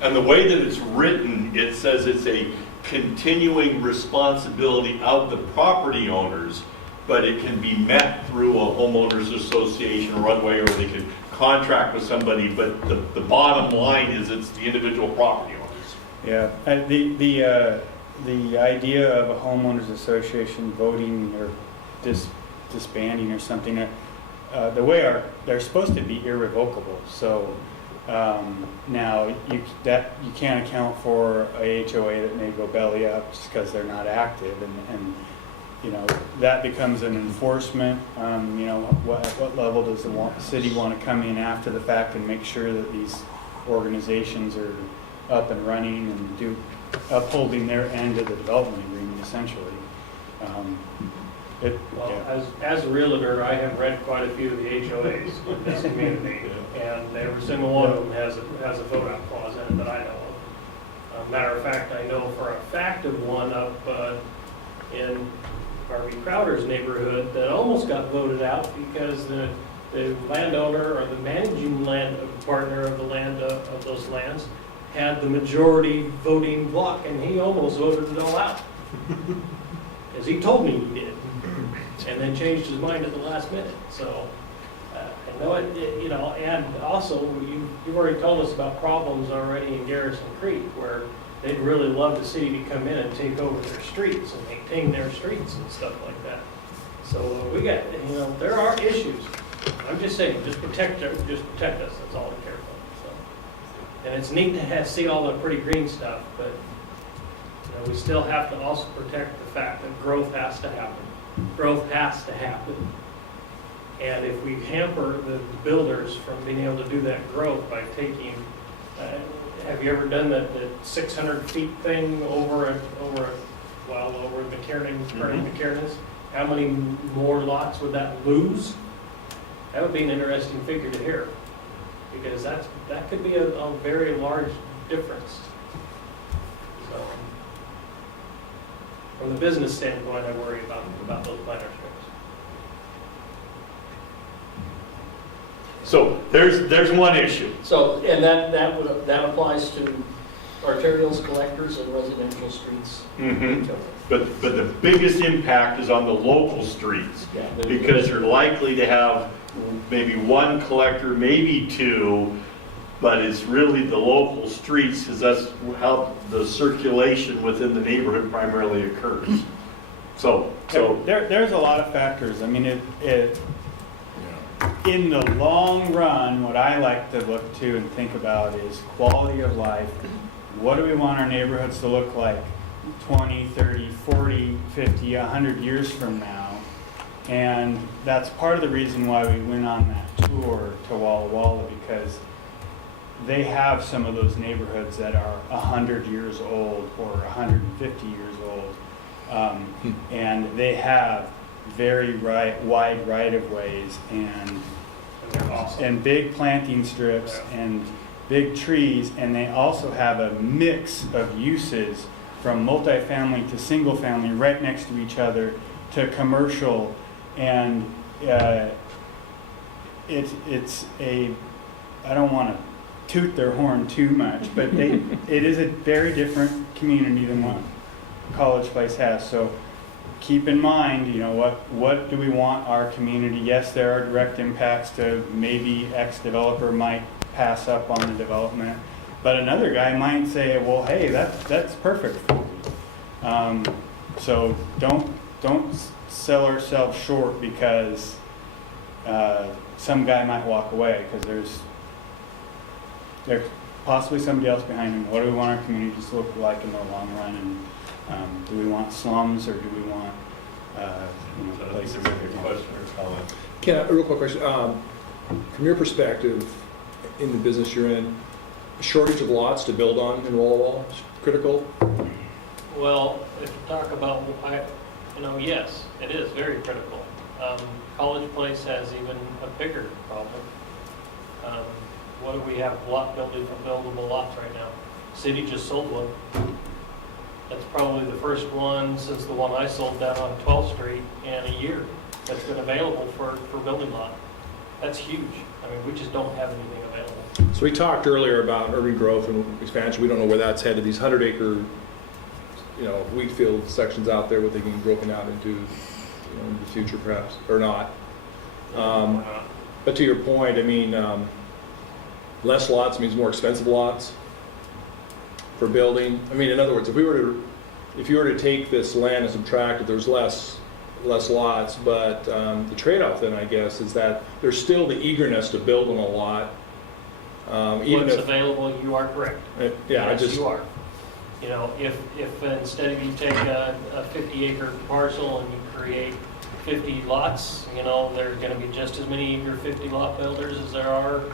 And the way that it's written, it says it's a continuing responsibility of the property owners, but it can be met through a homeowners association or runway, or they could contract with somebody, but the bottom line is it's the individual property owners. Yeah, the idea of a homeowners association voting or disbanding or something, the way they're supposed to be irrevocable. So now you can't account for a HOA that may go belly up just because they're not active, and you know, that becomes an enforcement. You know, what level does the city want to come in after the fact and make sure that these organizations are up and running and upholding their end of the development agreement, essentially. As a realtor, I have read quite a few of the HOAs in this community, and every single one of them has a vote-out clause in it that I know of. Matter of fact, I know for a fact of one up in Harvey Crowder's neighborhood that almost got voted out because the landowner or the managing land partner of the land of those lands had the majority voting block, and he almost voted it all out. As he told me he did, and then changed his mind at the last minute. So I know it, you know, and also you've already told us about problems already in Garrison Creek where they'd really love the city to come in and take over their streets and maintain their streets and stuff like that. So we got, you know, there are issues. I'm just saying, just protect us. That's all I care for. So, and it's neat to see all the pretty green stuff, but you know, we still have to also protect the fact that growth has to happen. Growth has to happen. And if we hamper the builders from being able to do that growth by taking, have you ever done the 600 feet thing over McKiernan's? How many more lots would that lose? That would be an interesting figure to hear, because that could be a very large difference. So, from the business standpoint, I worry about those minor strips. So there's one issue. So, and that applies to arterials, collectors, and residential streets. Mm-hmm. But the biggest impact is on the local streets, Yeah. because you're likely to have maybe one collector, maybe two, but it's really the local streets, because that's how the circulation within the neighborhood primarily occurs. So there's a lot of factors. I mean, in the long run, what I like to look to and think about is quality of life. What do we want our neighborhoods to look like 20, 30, 40, 50, 100 years from now? And that's part of the reason why we went on that tour to Walla Walla, because they have some of those neighborhoods that are 100 years old or 150 years old. And they have very wide right-of-ways and big planting strips and big trees, and they also have a mix of uses from multifamily to single family right next to each other to commercial, and it's a, I don't want to toot their horn too much, but it is a very different community than what College Place has. So keep in mind, you know, what do we want our community? Yes, there are direct impacts to maybe X developer might pass up on the development, but another guy might say, well, hey, that's perfect for me. So don't sell ourselves short because some guy might walk away, because there's possibly somebody else behind him. What do we want our communities to look like in the long run? And do we want slums, or do we want places that are question or comment? Ken, a real quick question. From your perspective, in the business you're in, shortage of lots to build on in Walla Walla is critical? Well, if you talk about, yes, it is very critical. College Place has even a bigger problem. What do we have buildable lots right now? City just sold one. That's probably the first one since the one I sold down on 12th Street in a year that's been available for building lot. That's huge. I mean, we just don't have anything available. So we talked earlier about urban growth and expansion. We don't know where that's headed. These 100-acre, wheat field sections out there, what they can be broken out into, in the future perhaps, or not. But to your point, I mean, less lots means more expensive lots for building. I mean, in other words, if you were to take this land and subtract it, there's less lots, but the trade-off then, I guess, is that there's still the eagerness to build on a lot. Even What's if available, you are correct. Yes, you are. If instead of you take a 50-acre parcel and you create 50 lots, there are going to be just as many eager 50 lot builders as there are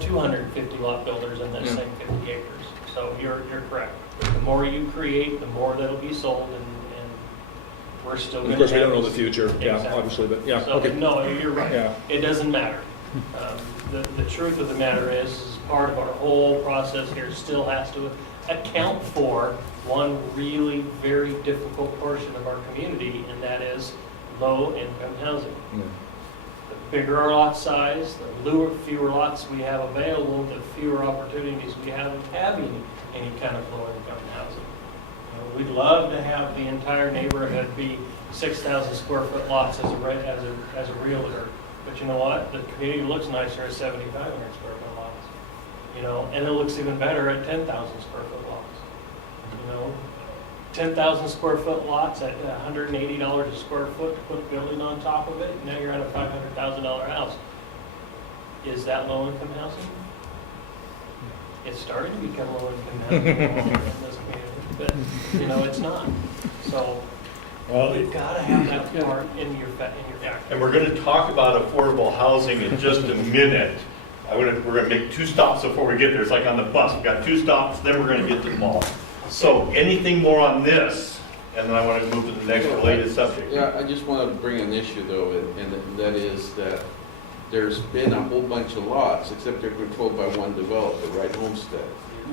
250 lot builders in that same 50 acres. So you're correct. The more you create, the more that'll be sold, and we're still going to. Of course, we don't know the future. Exactly. Yeah, obviously, but yeah. So, Okay. no, you're right. Yeah. It doesn't matter. The truth of the matter is part of our whole process here still has to account for one really very difficult portion of our community, and that is low-income housing. Yeah. The bigger our lot size, the fewer lots we have available, the fewer opportunities we have of having any kind of low-income housing. We'd love to have the entire neighborhood be 6,000 square foot lots as a realtor, but you know what? The community looks nicer at 7,500 square foot lots, and it looks even better at 10,000 square foot lots. 10,000 square foot lots at $180 a square foot to put a building on top of it, now you're at a $500,000 house. Is that low-income housing? It's starting to become low-income housing in this community, but it's not. So you've got to have that part in your factor. And we're going to talk about affordable housing in just a minute. We're going to make 2 stops before we get there. It's like on the bus. We've got 2 stops, then we're going to get to the mall. So anything more on this? And then I want to move to the next related subject. Yeah, I just want to bring an issue though, and that is that there's been a whole bunch of lots, except they're controlled by one developer, right, Homestead.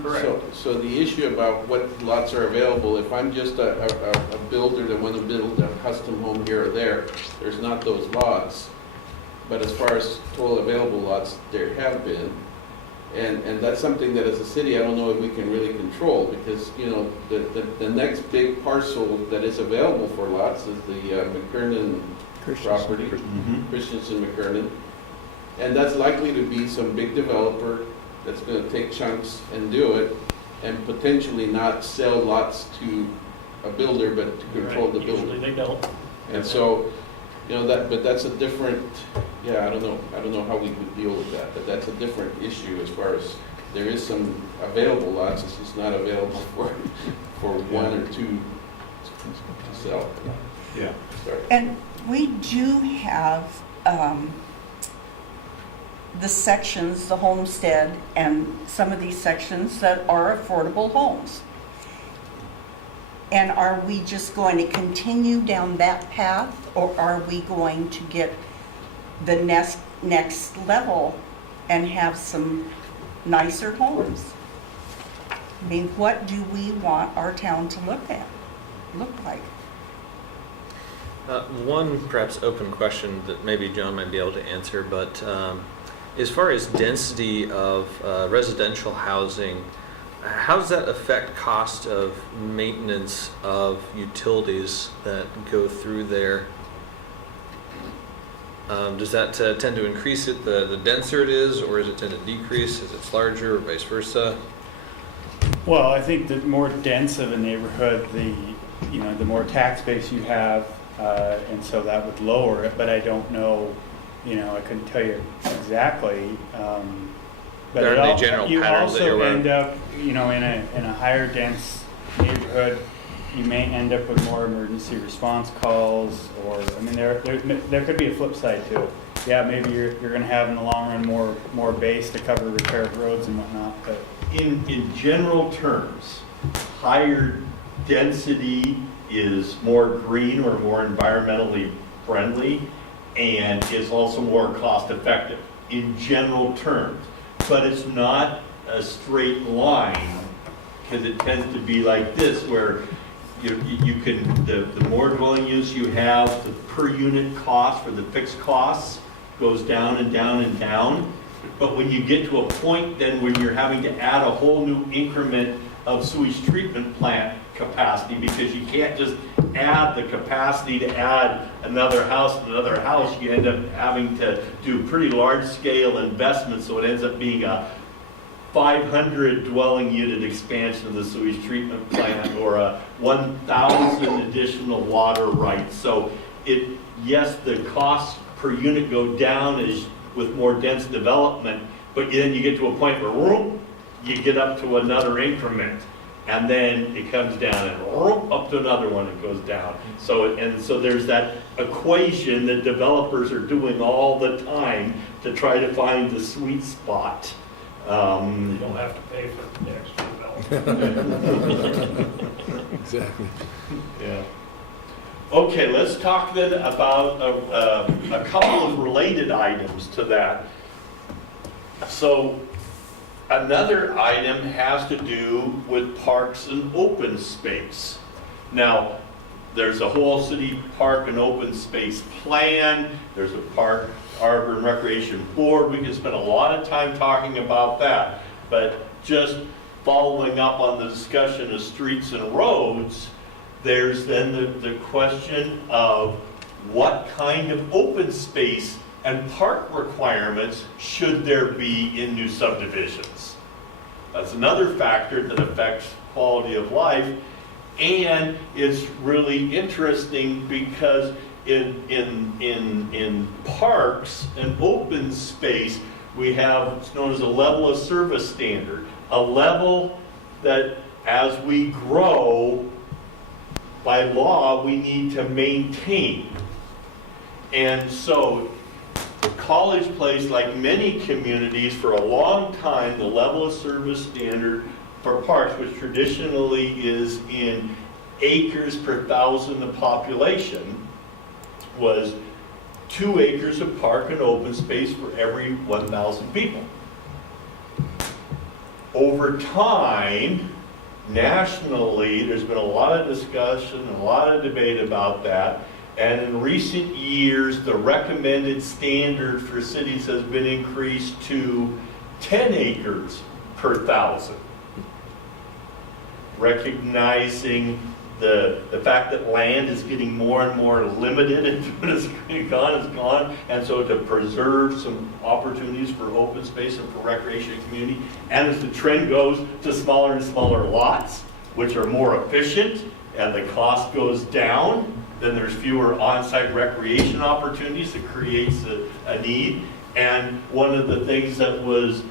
Correct. So the issue about what lots are available, if I'm just a builder that want to build a custom home here or there, there's not those lots. But as far as total available lots, there have been. And that's something that as a city, I don't know if we can really control, because, the next big parcel that is available for lots is the McKernan property, Christensen McKernan. And that's likely to be some big developer that's going to take chunks and do it, and potentially not sell lots to a builder, but to control the builder. Usually they don't. And so, but that's a different, I don't know how we would deal with that, but that's a different issue as far as there is some available lots, it's just not available for 1 or 2 to sell. Yeah. Sorry. And we do have the sections, the homestead, and some of these sections that are affordable homes. And are we just going to continue down that path, or are we going to get the next level and have some nicer homes? I mean, what do we want our town to look like? One perhaps open question that maybe John might be able to answer, but as far as density of residential housing, how does that affect cost of maintenance of utilities that go through there? Does that tend to increase it the denser it is, or does it tend to decrease as it's larger, or vice versa? Well, I think the more dense of a neighborhood, the more tax base you have, and so that would lower it, but I don't know, I couldn't tell you exactly. But There are the general you patterns that also you're end up, in a higher dense neighborhood, you may end up with more emergency response calls, or, there could be a flip side to it. yeah, maybe you're gonna have in the long run more base to cover repaired roads and whatnot, but In general terms, higher density is more green or more environmentally friendly, and is also more cost effective in general terms. But it's not a straight line, because it tends to be like this, where you can, the more dwelling units you have, the per unit cost for the fixed costs goes down and down and down. But when you get to a point then when you're having to add a whole new increment of sewage treatment plant capacity, because you can't just add the capacity to add another house and another house, you end up having to do pretty large scale investments, so it ends up being a 500 dwelling unit expansion of the sewage treatment plant, or a 1,000 additional water rights. So yes, the costs per unit go down as with more dense development, but then you get to a point where whoop, you get up to another increment, and then it comes down, and whoop, up to another one, it goes down. So there's that equation that developers are doing all the time to try to find the sweet spot. You don't have to pay for the extra development. Exactly. Yeah. Okay, let's talk then about a couple of related items to that. So another item has to do with parks and open space. Now, there's a whole city park and open space plan. There's a park, arbor and recreation board. We can spend a lot of time talking about that. But just following up on the discussion of streets and roads, there's then the question of what kind of open space and park requirements should there be in new subdivisions. That's another factor that affects quality of life, and it's really interesting because in parks and open space, we have what's known as a level of service standard, a level that as we grow, by law, we need to maintain. And so College Place, like many communities, for a long time, the level of service standard for parks, which traditionally is in acres per thousand of population, was 2 acres of park and open space for every 1,000 people. Over time, nationally, there's been a lot of discussion and a lot of debate about that. And in recent years, the recommended standard for cities has been increased to 10 acres per 1,000. Recognizing the fact that land is getting more and more limited, and when it's gone. And so to preserve some opportunities for open space and for recreation and community. And as the trend goes to smaller and smaller lots, which are more efficient, and the cost goes down, then there's fewer on-site recreation opportunities. That creates a need. And one of the things that was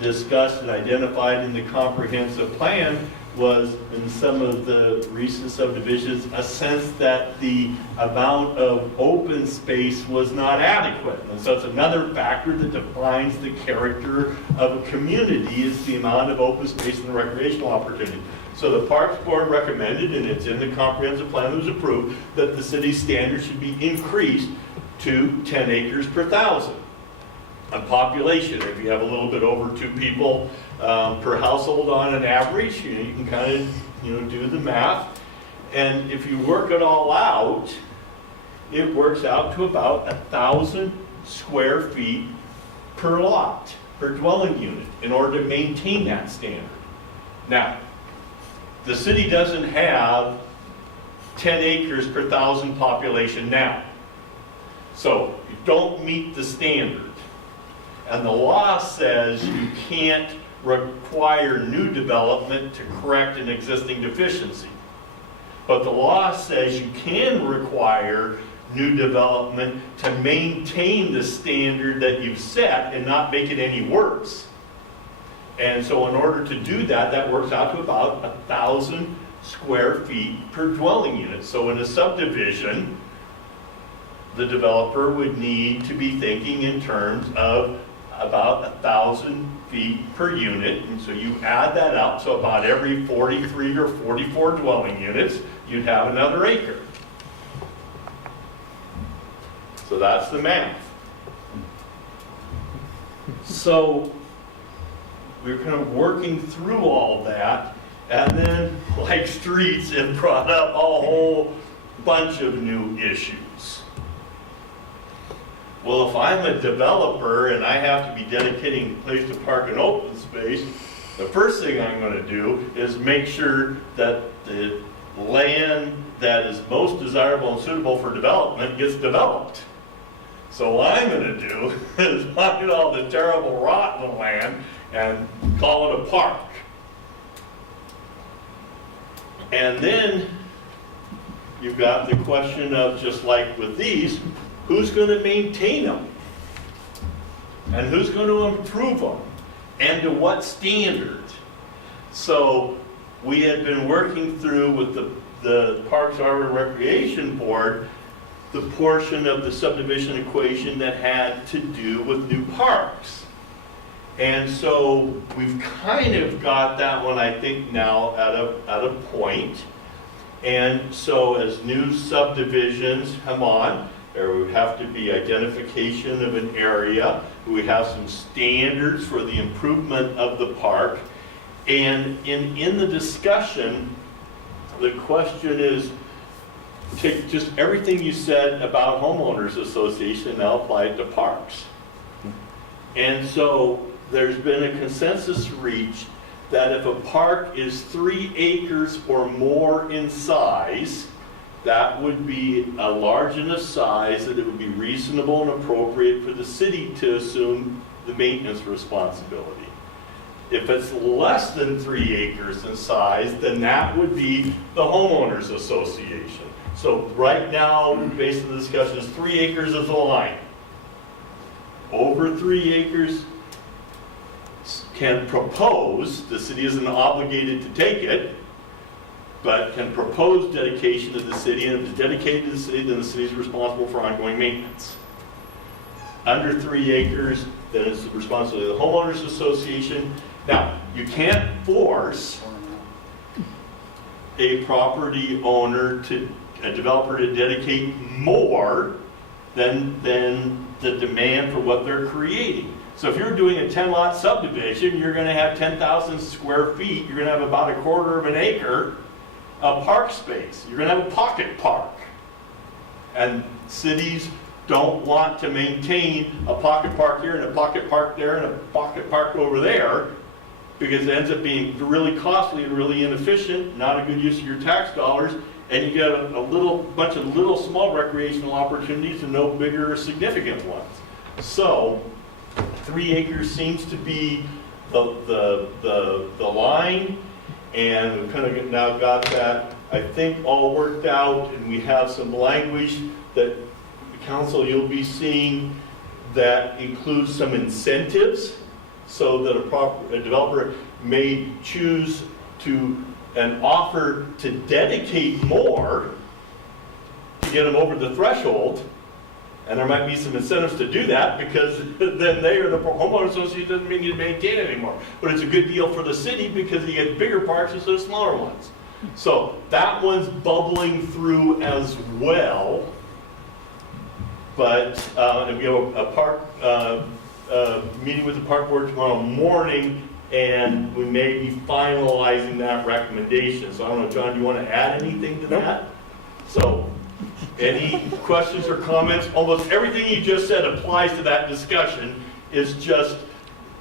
discussed and identified in the comprehensive plan was, in some of the recent subdivisions, a sense that the amount of open space was not adequate. And so it's another factor that defines the character of a community, is the amount of open space and the recreational opportunity. So the Parks Board recommended, and it's in the comprehensive plan that was approved, that the city's standard should be increased to 10 acres per 1,000. A population, if you have a little bit over 2 people per household on an average, you can kind of do the math. And if you work it all out, it works out to about 1,000 square feet per lot, per dwelling unit, in order to maintain that standard. Now, the city doesn't have 10 acres per 1,000 population now. So you don't meet the standard. And the law says you can't require new development to correct an existing deficiency. But the law says you can require new development to maintain the standard that you've set and not make it any worse. And so in order to do that, that works out to about 1,000 square feet per dwelling unit. So in a subdivision, the developer would need to be thinking in terms of about 1,000 feet per unit. And so you add that up, so about every 43 or 44 dwelling units, you'd have another acre. So that's the math. So we were kind of working through all that, and then, like streets, it brought up a whole bunch of new issues. Well, if I'm a developer and I have to be dedicating a place to park and open space, the first thing I'm going to do is make sure that the land that is most desirable and suitable for development gets developed. So what I'm going to do is find all the terrible rot in the land and call it a park. And then you've got the question of, just like with these, who's going to maintain them? And who's going to improve them? And to what standard? So we had been working through with the Parks, Harbor, and Recreation Board the portion of the subdivision equation that had to do with new parks. And so we've kind of got that one, I think, now at a point. And so as new subdivisions come on, there would have to be identification of an area. We would have some standards for the improvement of the park. And in the discussion, the question is, take just everything you said about homeowners association and now apply it to parks. And so there's been a consensus reached that if a park is 3 acres or more in size, that would be a large enough size that it would be reasonable and appropriate for the city to assume the maintenance responsibility. If it's less than 3 acres in size, then that would be the homeowners association. So right now, based on the discussion, is 3 acres is the line. Over 3 acres can propose, the city isn't obligated to take it, but can propose dedication to the city, and if it's dedicated to the city, then the city is responsible for ongoing maintenance. Under 3 acres, then it's the responsibility of the homeowners association. Now, you can't force a property owner a developer to dedicate more than the demand for what they're creating. So if you're doing a 10-lot subdivision, you're going to have 10,000 square feet. You're going to have about 1/4 of an acre of park space. You're going to have a pocket park. And cities don't want to maintain a pocket park here and a pocket park there and a pocket park over there, because it ends up being really costly and really inefficient, not a good use of your tax dollars, and you get a bunch of little small recreational opportunities and no bigger significant ones. So 3 acres seems to be the line, and we've kind of now got that, I think, all worked out, and we have some language that the council you'll be seeing that includes some incentives, so that a developer may choose to an offer to dedicate more to get them over the threshold. And there might be some incentives to do that, because then they or the homeowner association doesn't mean you maintain it anymore. But it's a good deal for the city because you get bigger parks instead of smaller ones. So that one's bubbling through as well. But and we have a park meeting with the park board tomorrow morning, and we may be finalizing that recommendation. So I don't know, John, do you want to add anything to that? So, any questions or comments? Almost everything you just said applies to that discussion. It's just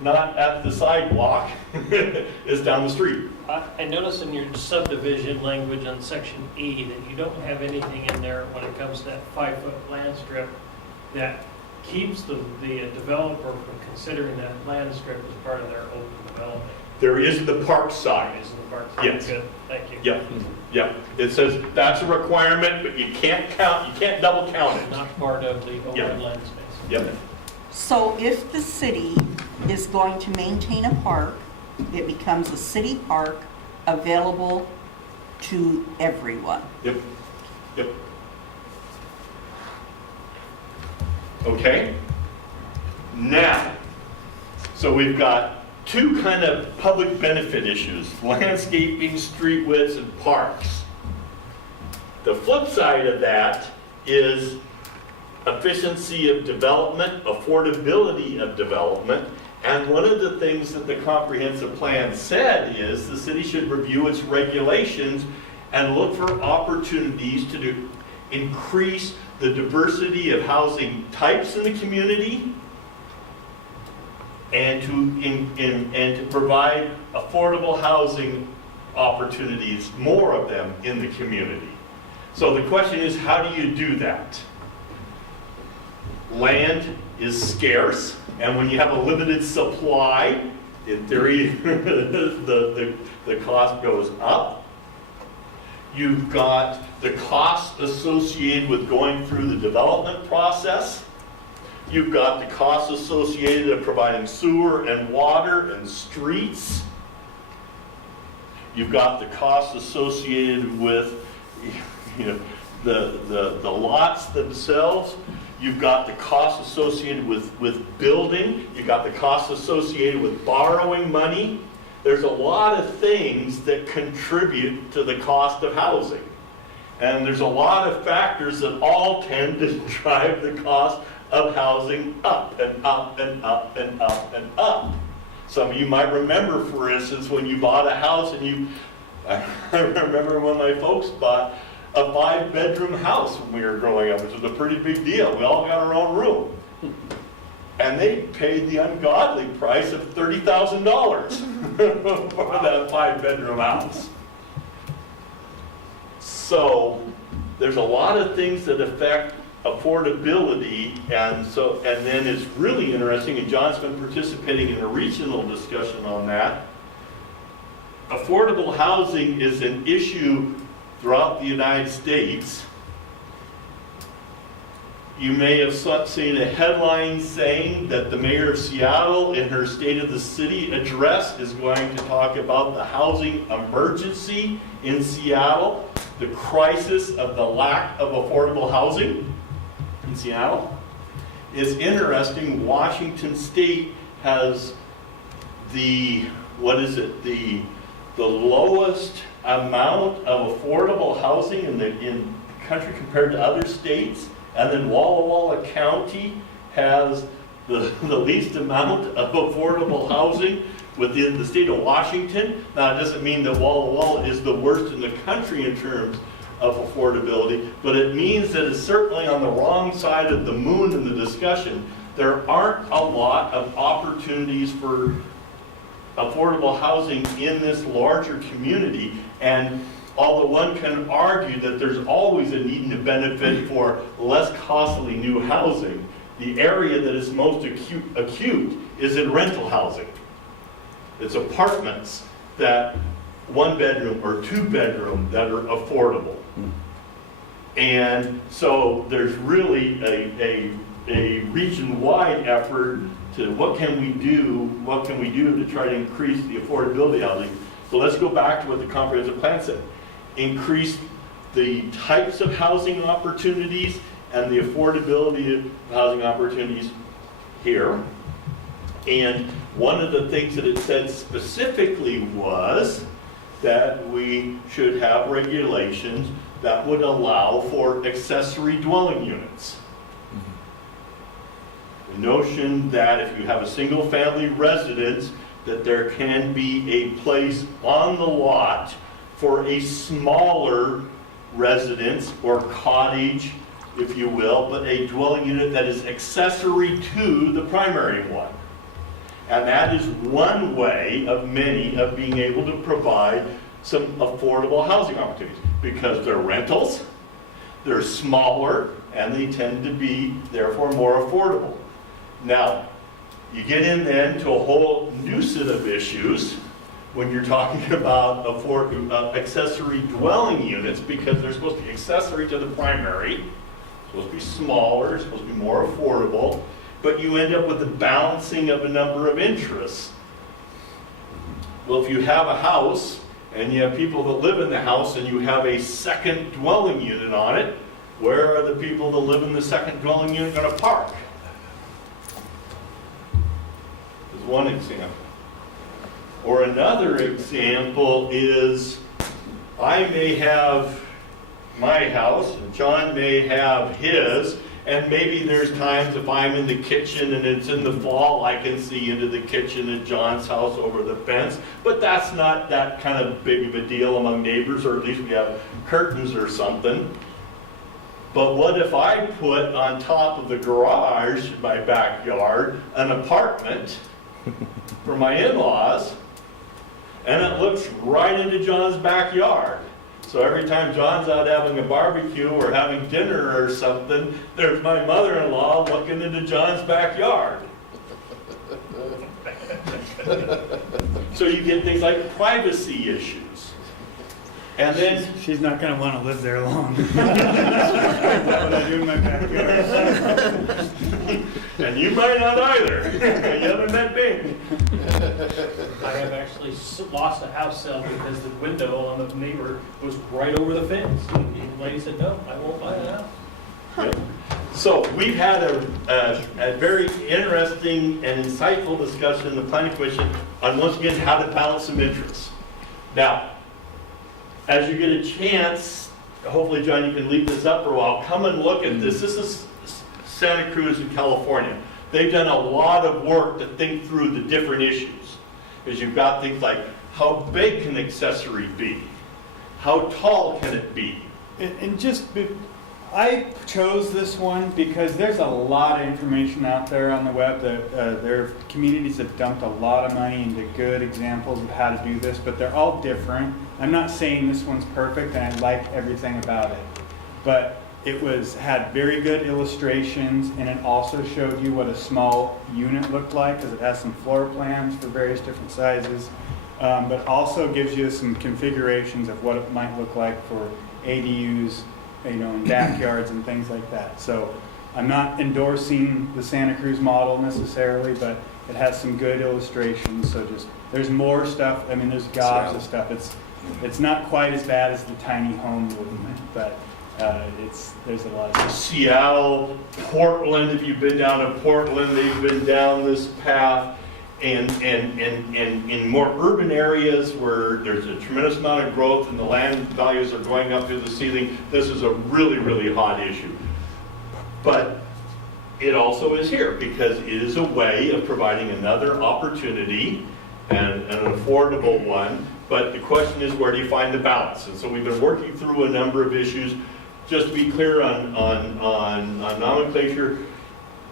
not at the sidewalk, it's down the street. I notice in your subdivision language on section E that you don't have anything in there when it comes to that 5-foot land strip that keeps the developer from considering that land strip as part of their open development. There is the park side. Is the park? Yes. Good, thank you. Yep, yep. It says that's a requirement, but you can't double count it. Not part of the Yep. open land space. Yep. So if the city is going to maintain a park, it becomes a city park available to everyone. Yep. Yep. Okay? Now, so we've got two kind of public benefit issues, landscaping, street widths, and parks. The flip side of that is efficiency of development, affordability of development, and one of the things that the comprehensive plan said is the city should review its regulations and look for opportunities to increase the diversity of housing types in the community and to provide affordable housing opportunities, more of them in the community. So the question is, how do you do that? Land is scarce, and when you have a limited supply, in theory, the cost goes up. You've got the cost associated with going through the development process. You've got the costs associated with providing sewer and water and streets. You've got the costs associated with, you know, the lots themselves. You've got the costs associated with building. You've got the costs associated with borrowing money. There's a lot of things that contribute to the cost of housing. And there's a lot of factors that all tend to drive the cost of housing up and up and up and up and up. Some of you might remember, for instance, when you bought a house and I remember when my folks bought a 5-bedroom house when we were growing up, which was a pretty big deal. We all got our own room. And they paid the ungodly price of $30,000 for that 5-bedroom house. So there's a lot of things that affect affordability, and then it's really interesting, and John's been participating in a regional discussion on that. Affordable housing is an issue throughout the United States. You may have seen a headline saying that the mayor of Seattle in her State of the City address is going to talk about the housing emergency in Seattle, the crisis of the lack of affordable housing in Seattle. It's interesting, Washington State has the lowest amount of affordable housing in the country compared to other states. And then Walla Walla County has the least amount of affordable housing within the state of Washington. Now, it doesn't mean that Walla Walla is the worst in the country in terms of affordability, but it means that it's certainly on the wrong side of the moon in the discussion. There aren't a lot of opportunities for affordable housing in this larger community, and although one can argue that there's always a need and a benefit for less costly new housing, the area that is most acute is in rental housing. It's apartments that 1-bedroom or 2-bedroom that are affordable. And so there's really a region-wide effort to what can we do to try to increase the affordability of housing. So let's go back to what the comprehensive plan said. Increase the types of housing opportunities and the affordability of housing opportunities here. And one of the things that it said specifically was that we should have regulations that would allow for accessory dwelling units. The notion that if you have a single-family residence, that there can be a place on the lot for a smaller residence or cottage, if you will, but a dwelling unit that is accessory to the primary one. And that is one way of many of being able to provide some affordable housing opportunities, because they're rentals, they're smaller, and they tend to be, therefore, more affordable. Now, you get in then to a whole new set of issues when you're talking about accessory dwelling units, because they're supposed to be accessory to the primary, supposed to be smaller, supposed to be more affordable, but you end up with the balancing of a number of interests. Well, if you have a house and you have people that live in the house and you have a second dwelling unit on it, where are the people that live in the second dwelling unit going to park? one example. Or another example is, I may have my house, and John may have his, and maybe there's times if I'm in the kitchen and it's in the fall, I can see into the kitchen at John's house over the fence, but that's not that kind of big of a deal among neighbors, or at least we have curtains or something. But what if I put on top of the garage, my backyard, an apartment for my in-laws, and it looks right into John's backyard? So every time John's out having a barbecue or having dinner or something, there's my mother-in-law looking into John's backyard. So you get things like privacy issues. And then She's not gonna wanna live there long. That's what I do in my backyard. and you might not either. You haven't met me. I have actually lost a house sale because the window on the neighbor was right over the fence. And the lady said, no, I won't buy that house. So we've had a very interesting and insightful discussion in the Planning Commission on, once again, how to balance some interests. Now, as you get a chance, hopefully, John, you can leave this up for a while, come and look at this. This is Santa Cruz in California. They've done a lot of work to think through the different issues. Because you've got things like, how big can accessory be? How tall can it be? And I chose this one because there's a lot of information out there on the web that their communities have dumped a lot of money into good examples of how to do this, but they're all different. I'm not saying this one's perfect and I like everything about it, but it had very good illustrations, and it also showed you what a small unit looked like because it has some floor plans for various different sizes, but also gives you some configurations of what it might look like for ADUs, in backyards and things like that. So I'm not endorsing the Santa Cruz model necessarily, but it has some good illustrations. So there's more stuff. I mean, there's gobs of stuff. It's not quite as bad as the tiny home movement, but there's a lot of stuff. Seattle, Portland, if you've been down to Portland, they've been down this path. And in more urban areas where there's a tremendous amount of growth and the land values are going up through the ceiling, this is a really, really hot issue. But it also is here because it is a way of providing another opportunity and an affordable one. But the question is, where do you find the balance? And so we've been working through a number of issues. Just to be clear on nomenclature,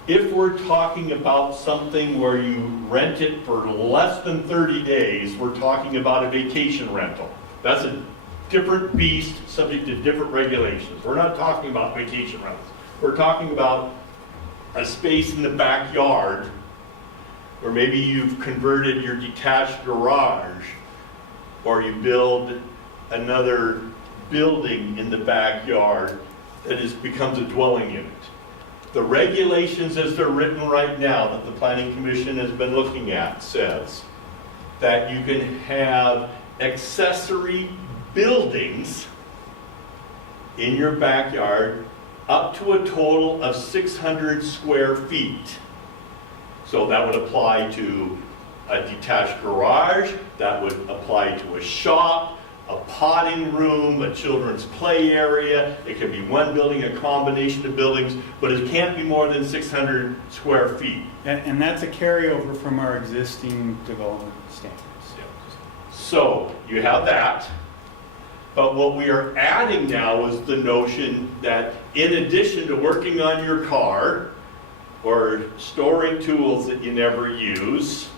if we're talking about something where you rent it for less than 30 days, we're talking about a vacation rental. That's a different beast, subject to different regulations. We're not talking about vacation rentals. We're talking about a space in the backyard where maybe you've converted your detached garage, or you build another building in the backyard that becomes a dwelling unit. The regulations as they're written right now that the Planning Commission has been looking at says that you can have accessory buildings in your backyard up to a total of 600 square feet. So that would apply to a detached garage, that would apply to a shop, a potting room, a children's play area. It could be one building, a combination of buildings, but it can't be more than 600 square feet. And that's a carryover from our existing development standards. So you have that. But what we are adding now is the notion that in addition to working on your car or storing tools that you never use,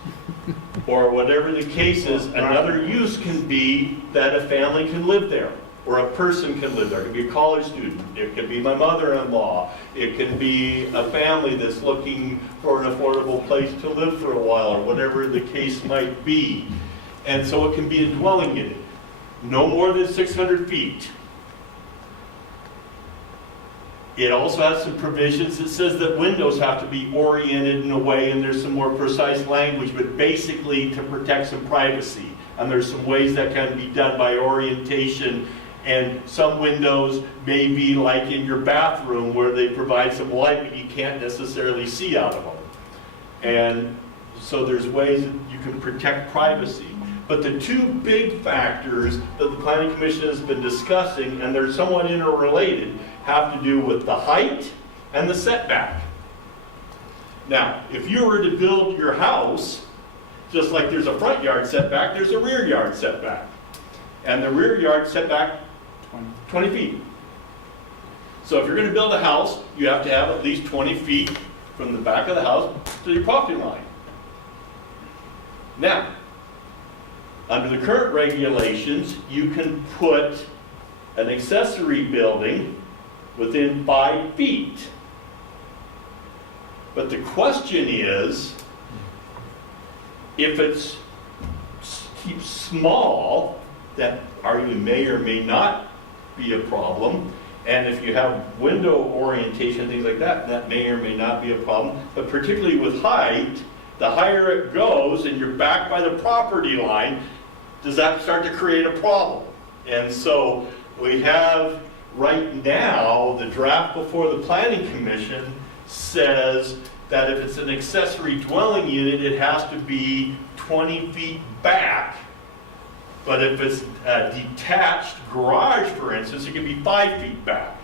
or whatever the case is, another use can be that a family can live there, or a person can live there. It could be a college student, it could be my mother-in-law, it can be a family that's looking for an affordable place to live for a while, or whatever the case might be. And so it can be a dwelling unit, no more than 600 feet. It also has some provisions. It says that windows have to be oriented in a way, and there's some more precise language, but basically to protect some privacy. And there's some ways that can be done by orientation. And some windows may be like in your bathroom where they provide some light, but you can't necessarily see out of them. And So there's ways that you can protect privacy. But the two big factors that the Planning Commission has been discussing, and they're somewhat interrelated, have to do with the height and the setback. Now, if you were to build your house, just like there's a front yard setback, there's a rear yard setback. And the rear yard setback, 20 feet. So if you're going to build a house, you have to have at least 20 feet from the back of the house to your property line. Now, under the current regulations, you can put an accessory building within 5 feet. But the question is, if it's keep small, that argument may or may not be a problem. And if you have window orientation, things like that, that may or may not be a problem. But particularly with height, the higher it goes and you're back by the property line, does that start to create a problem? And so we have right now, the draft before the Planning Commission says that if it's an accessory dwelling unit, it has to be 20 feet back. But if it's a detached garage, for instance, it can be 5 feet back.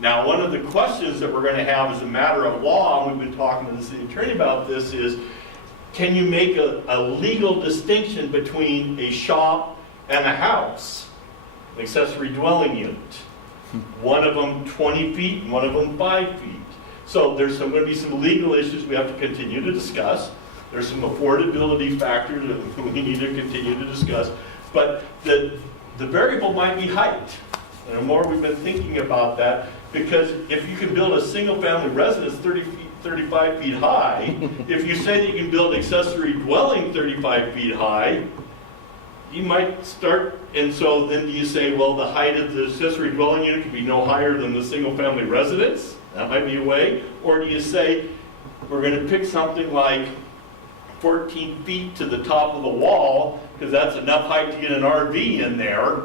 Now, one of the questions that we're going to have as a matter of law, and we've been talking to the city attorney about this, is can you make a legal distinction between a shop and a house, an accessory dwelling unit? One of them 20 feet and one of them 5 feet. So there's going to be some legal issues we have to continue to discuss. There's some affordability factors that we need to continue to discuss. But the variable might be height. And the more we've been thinking about that, because if you can build a single-family residence 35 feet high, if you say that you can build accessory dwelling 35 feet high, you might start, and so then do you say, well, the height of the accessory dwelling unit can be no higher than the single-family residence? That might be a way. Or do you say, we're going to pick something like 14 feet to the top of the wall, because that's enough height to get an RV in there,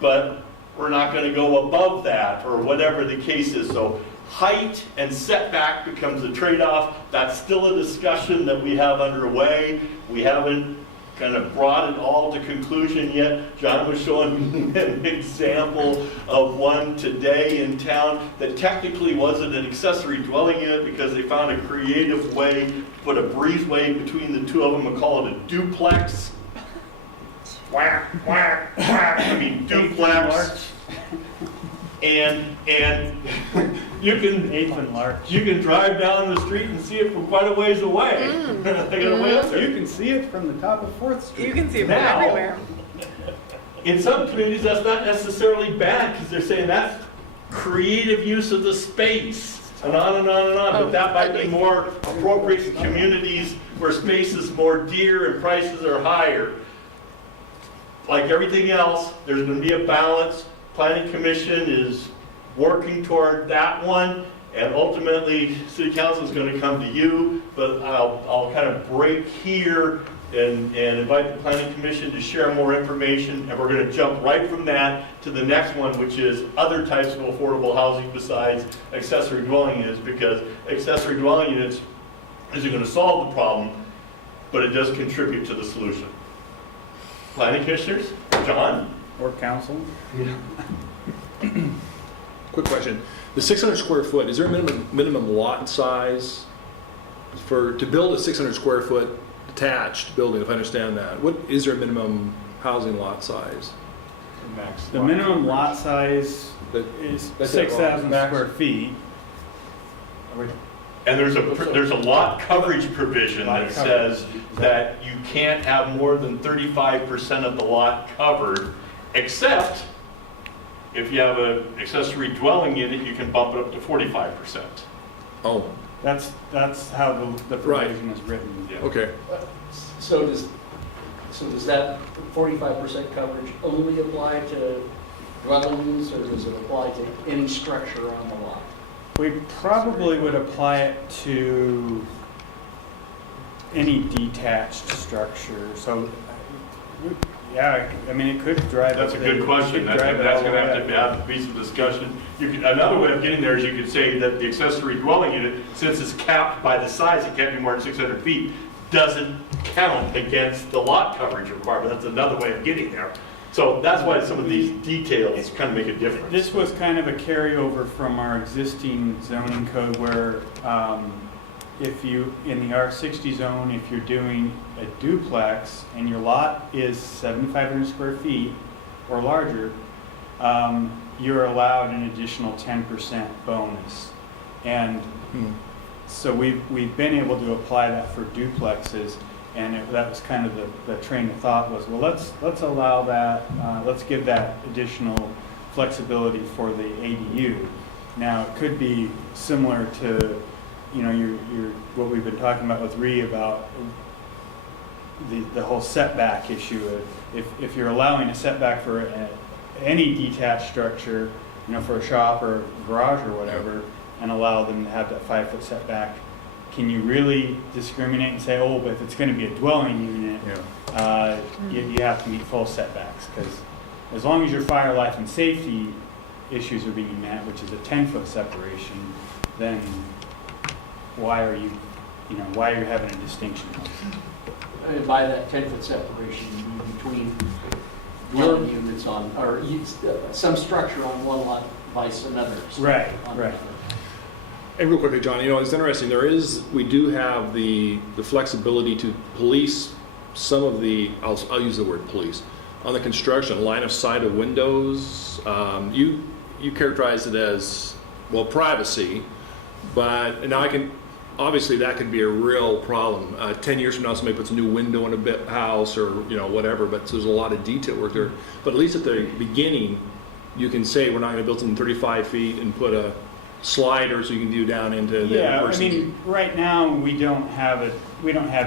but we're not going to go above that, or whatever the case is. So height and setback becomes a trade-off. That's still a discussion that we have underway. We haven't kind of brought it all to conclusion yet. John was showing an example of one today in town that technically wasn't an accessory dwelling unit because they found a creative way to put a breezeway between the two of them and call it a duplex. Whack, whack, whack. I mean, duplex. And you can drive down the street and see it from quite a ways away. They got a way up there. You can see it from the top of 4th Street. You can see it from Now, everywhere. in some communities, that's not necessarily bad because they're saying that's creative use of the space, and on and on and on. But that might be more appropriate in communities where space is more dear and prices are higher. Like everything else, there's going to be a balance. Planning Commission is working toward that one, and ultimately, City Council is going to come to you. But I'll kind of break here and invite the Planning Commission to share more information, and we're going to jump right from that to the next one, which is other types of affordable housing besides accessory dwelling units, because accessory dwelling units isn't going to solve the problem, but it does contribute to the solution. Planning Commissioners, John? Or council. Quick question. The 600 square foot, is there a minimum lot size to build a 600 square foot detached building, if I understand that? What is there a minimum housing lot size? Max. The minimum lot size is 6,000 square feet. And there's a lot coverage provision that says that you can't have more than 35% of the lot covered, except if you have an accessory dwelling unit, you can bump it up to 45%. Oh, That's how the provision is written. Yeah. okay. So does that 45% coverage only apply to dwellings, or does it apply to any structure on the lot? We probably would apply it to any detached structure. So, yeah, I mean, it could drive. That's a good question. That's going to have to be some discussion. Another way of getting there is you could say that the accessory dwelling unit, since it's capped by the size, it can't be more than 600 feet. doesn't count against the lot coverage requirement. That's another way of getting there. So that's why some of these details kind of make a difference. This was kind of a carryover from our existing zoning code where if you, in the R60 zone, if you're doing a duplex and your lot is 7,500 square feet or larger, you're allowed an additional 10% bonus. And so we've been able to apply that for duplexes, and that was kind of the train of thought was, well, let's allow that, let's give that additional flexibility for the ADU. Now, it could be similar to, you know, your what we've been talking about with Ree about the whole setback issue. If you're allowing a setback for any detached structure, you know, for a shop or garage or whatever, and allow them to have that 5-foot setback, can you really discriminate and say, oh, but if it's going to be a dwelling unit, you have to meet full setbacks? Because as long as your fire, life, and safety issues are being met, which is a 10-foot separation, then why are you having a distinction? By that 10-foot separation, you mean between dwelling units on, or some structure on one lot vice another. Right, on right. another. And real quickly, John, you know, it's interesting. We do have the flexibility to police some of the, I'll use the word police, on the construction, line of sight of windows. You characterize it as, well, privacy, but now obviously that could be a real problem. 10 years from now, somebody puts a new window in a house or, you know, whatever, but there's a lot of detail work there. But at least at the beginning, you can say we're not going to build something 35 feet and put a slider so you can view down into the person. I mean, right now we don't have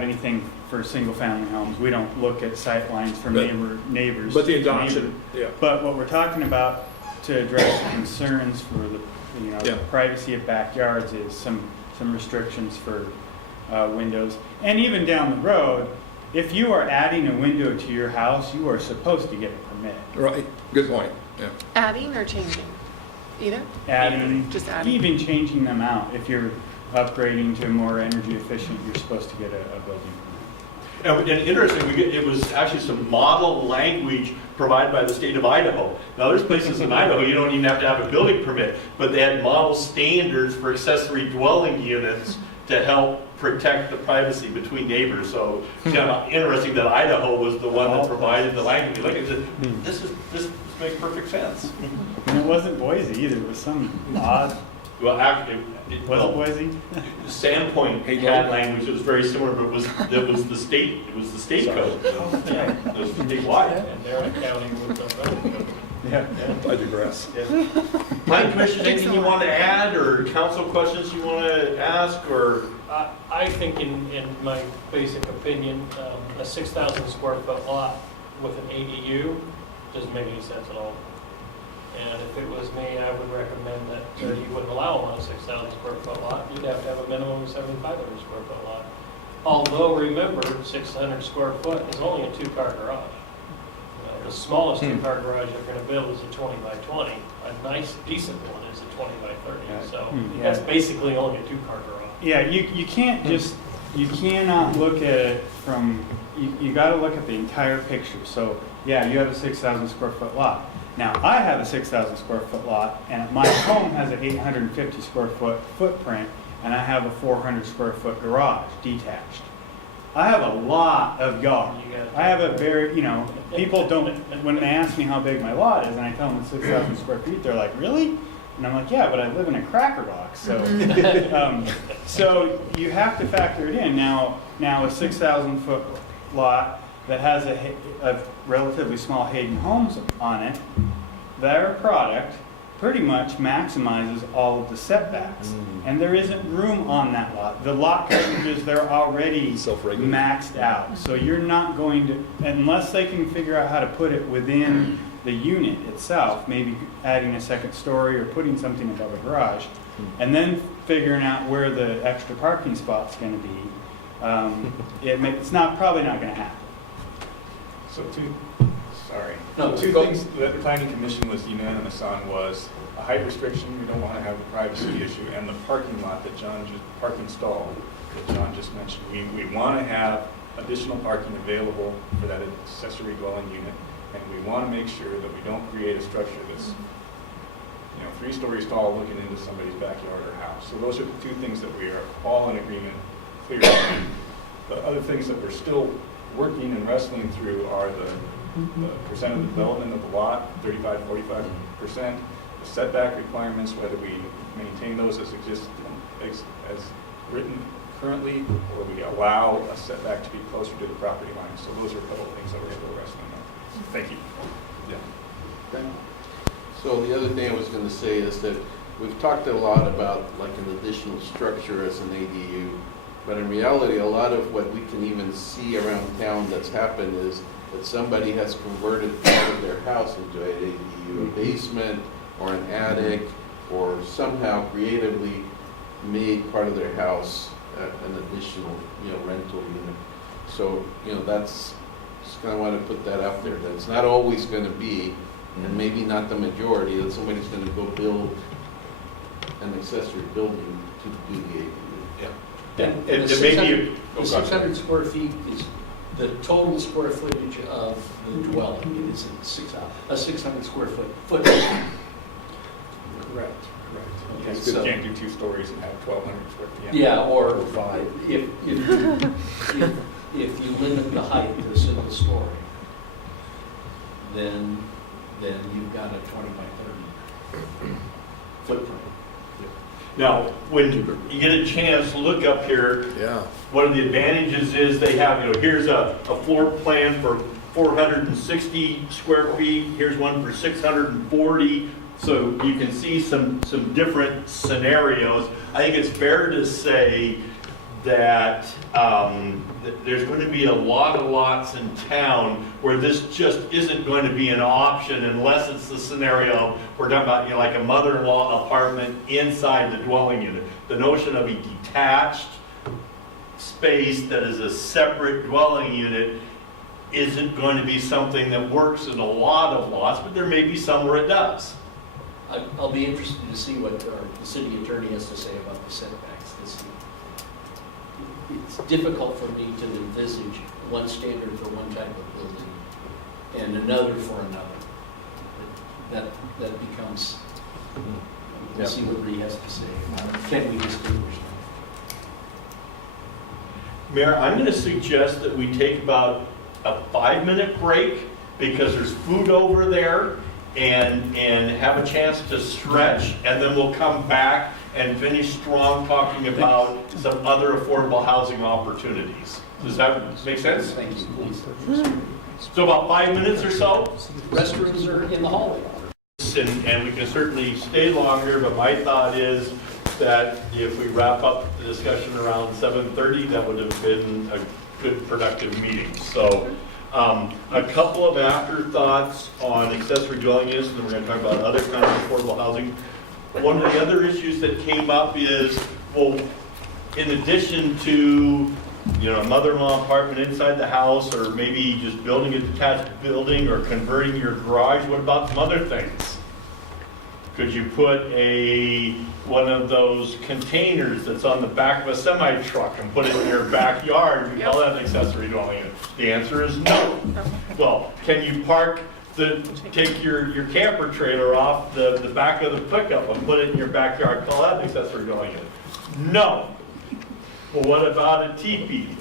anything for single-family homes. We don't look at sight lines from neighbors. But the adoption, yeah. But what we're talking about to address the concerns for the privacy of backyards is some restrictions for windows. And even down the road, if you are adding a window to your house, you are supposed to get a permit. Right. Good point. Yeah. Adding or changing? Either? Adding, just adding. even changing them out. If you're upgrading to more energy efficient, you're supposed to get a building permit. And interesting, it was actually some model language provided by the state of Idaho. Now, there's places in Idaho you don't even have to have a building permit, but they had model standards for accessory dwelling units to help protect the privacy between neighbors. So it's kind of interesting that Idaho was the one that provided the language. Like I said, this makes perfect sense. And it wasn't Boise either. It was some odd. Well, actually, Was it Boise? Sandpoint had language that was very similar, but it was the state code. It was statewide. And they're accounting with the Yeah. I digress. Planning Commission, anything you want to add, or council questions you want to ask, or? I think in my basic opinion, a 6,000 square foot lot with an ADU doesn't make any sense at all. And if it was me, I would recommend that you wouldn't allow them on a 6,000 square foot lot. You'd have to have a minimum of 7,500 square foot lot. Although remember, 600 square foot is only a 2-car garage. The smallest 2-car garage you're going to build is a 20 by 20. A nice, decent one is a 20 by 30. So that's basically only a 2-car garage. Yeah, you can't just, you cannot look at it from, you got to look at the entire picture. So yeah, you have a 6,000 square foot lot. Now, I have a 6,000 square foot lot, and my home has an 850 square foot footprint, and I have a 400 square foot garage detached. I have a lot of yard. I have a very, people don't, when they ask me how big my lot is, and I tell them it's 6,000 square feet, they're like, really? And I'm like, yeah, but I live in a cracker box. So, so you have to factor it in. Now a 6,000 foot lot that has a relatively small Hayden Homes on it, their product pretty much maximizes all of the setbacks. And there isn't room on that lot. The lot coverages, they're already maxed out. So you're not going to, unless they can figure out how to put it within the unit itself, maybe adding a second story or putting something above a garage, and then figuring out where the extra parking spot's going to be, it's probably not going to happen. So sorry. No, Two go- things that the planning commission was unanimous on was a height restriction, we don't want to have a privacy issue, and the parking lot that parking stall that John just mentioned. We want to have additional parking available for that accessory dwelling unit, and we want to make sure that we don't create a structure that's, 3 stories tall looking into somebody's backyard or house. So those are the 2 things that we are all in agreement, clear on. The other things that we're still working and wrestling through are the percent of the development of the lot, 35, 45%, the setback requirements, whether we maintain those as written currently, or we allow a setback to be closer to the property line. So those are a couple of things that we're still wrestling on. Thank you. So the other thing I was gonna say is that we've talked a lot about like an additional structure as an ADU, but in reality, a lot of what we can even see around town that's happened is that somebody has converted part of their house into an ADU, a basement or an attic, or somehow creatively made part of their house an additional, rental unit. So, that's, just kind of want to put that out there, that it's not always going to be, and maybe not the majority, that somebody's going to go build an accessory building to do the ADU. Yeah. And It the may be 600 oh, the go ahead. 600 square feet is the total square footage of the dwelling. It is a 600 square footprint. Correct. Okay, Because you so- can't do 2 stories and have 1,200 square feet. Yeah, or Or 5. if you limit the height to a single story, then you've got a 20 by 30 footprint. Now, when you get a chance, look up here. Yeah. One of the advantages is they have, here's a floor plan for 460 square feet. Here's one for 640. So you can see some different scenarios. I think it's fair to say that there's going to be a lot of lots in town where this just isn't going to be an option unless it's the scenario we're talking about, like a mother-in-law apartment inside the dwelling unit. The notion of a detached space that is a separate dwelling unit isn't going to be something that works in a lot of lots, but there may be some where it does. I'll be interested to see what the city attorney has to say about the setbacks. It's difficult for me to envisage one standard for one type of building and another for another. That becomes, we'll see what Bree has to say about it. Can we distinguish them? Mayor, I'm going to suggest that we take about a 5-minute break because there's food over there and have a chance to stretch, and then we'll come back and finish strong talking about some other affordable housing opportunities. Does that make sense? Thank you, please. So about 5 minutes or so? Restrooms are in the hallway. And we can certainly stay longer, but my thought is that if we wrap up the discussion around 7:30, that would have been a good productive meeting. So a couple of afterthoughts on accessory dwelling units, and then we're going to talk about other kinds of affordable housing. One of the other issues that came up is, well, in addition to a mother-in-law apartment inside the house, or maybe just building a detached building or converting your garage, what about some other things? Could you put one of those containers that's on the back of a semi-truck and put it in your backyard? You call that an accessory dwelling unit? The answer is no. Well, can you take your camper trailer off the back of the pickup and put it in your backyard? Call that an accessory dwelling unit? No. Well, what about a teepee?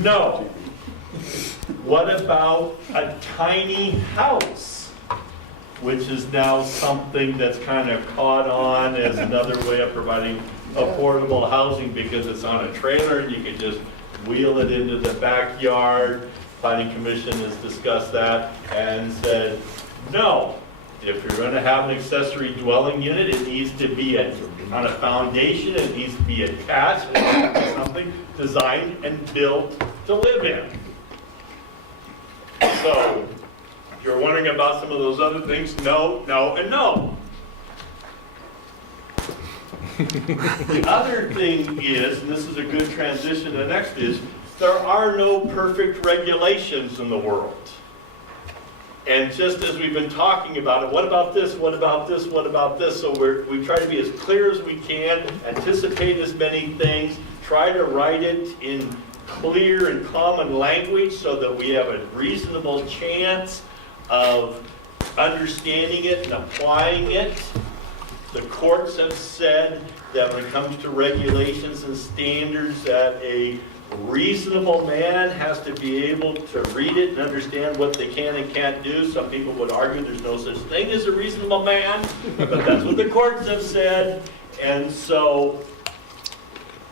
No. What about a tiny house, which is now something that's kind of caught on as another way of providing affordable housing because it's on a trailer and you can just wheel it into the backyard. Planning Commission has discussed that and said, no, if you're going to have an accessory dwelling unit, it needs to be on a foundation, it needs to be attached, it needs to be something designed and built to live in. So, if you're wondering about some of those other things, no, no, and no. The other thing is, and this is a good transition to the next, is there are no perfect regulations in the world. And just as we've been talking about it, what about this, what about this, what about this? So we try to be as clear as we can, anticipate as many things, try to write it in clear and common language so that we have a reasonable chance of understanding it and applying it. The courts have said that when it comes to regulations and standards, that a reasonable man has to be able to read it and understand what they can and can't do. Some people would argue there's no such thing as a reasonable man, but that's what the courts have said. And so,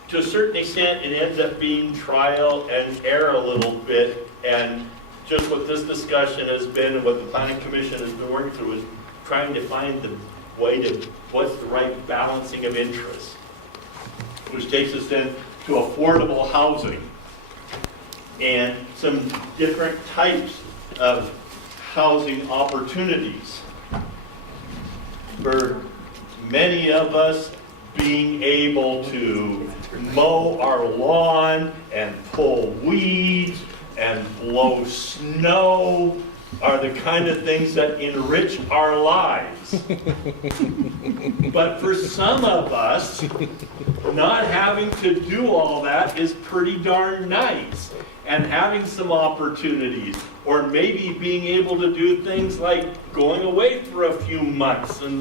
to a certain extent, it ends up being trial and error a little bit. And just what this discussion has been and what the Planning Commission has been working through is trying to find the way to, what's the right balancing of interest. Which takes us then to affordable housing and some different types of housing opportunities. For many of us, being able to mow our lawn and pull weeds and blow snow are the kind of things that enrich our lives. But for some of us, not having to do all that is pretty darn nice. And having some opportunities, or maybe being able to do things like going away for a few months in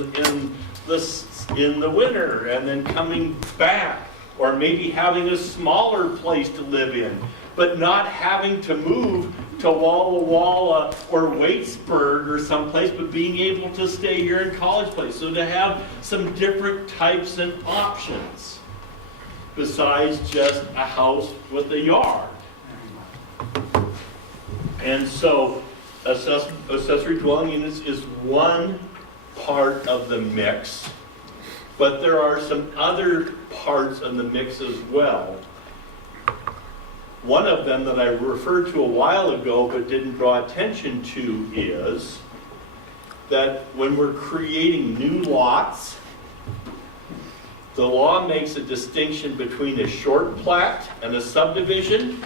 the winter and then coming back, or maybe having a smaller place to live in, but not having to move to Walla Walla or Waitsburg or someplace, but being able to stay here in College Place. So to have some different types and options besides just a house with a yard. And so accessory dwelling units is one part of the mix, but there are some other parts of the mix as well. One of them that I referred to a while ago but didn't draw attention to is that when we're creating new lots, the law makes a distinction between a short plat and a subdivision.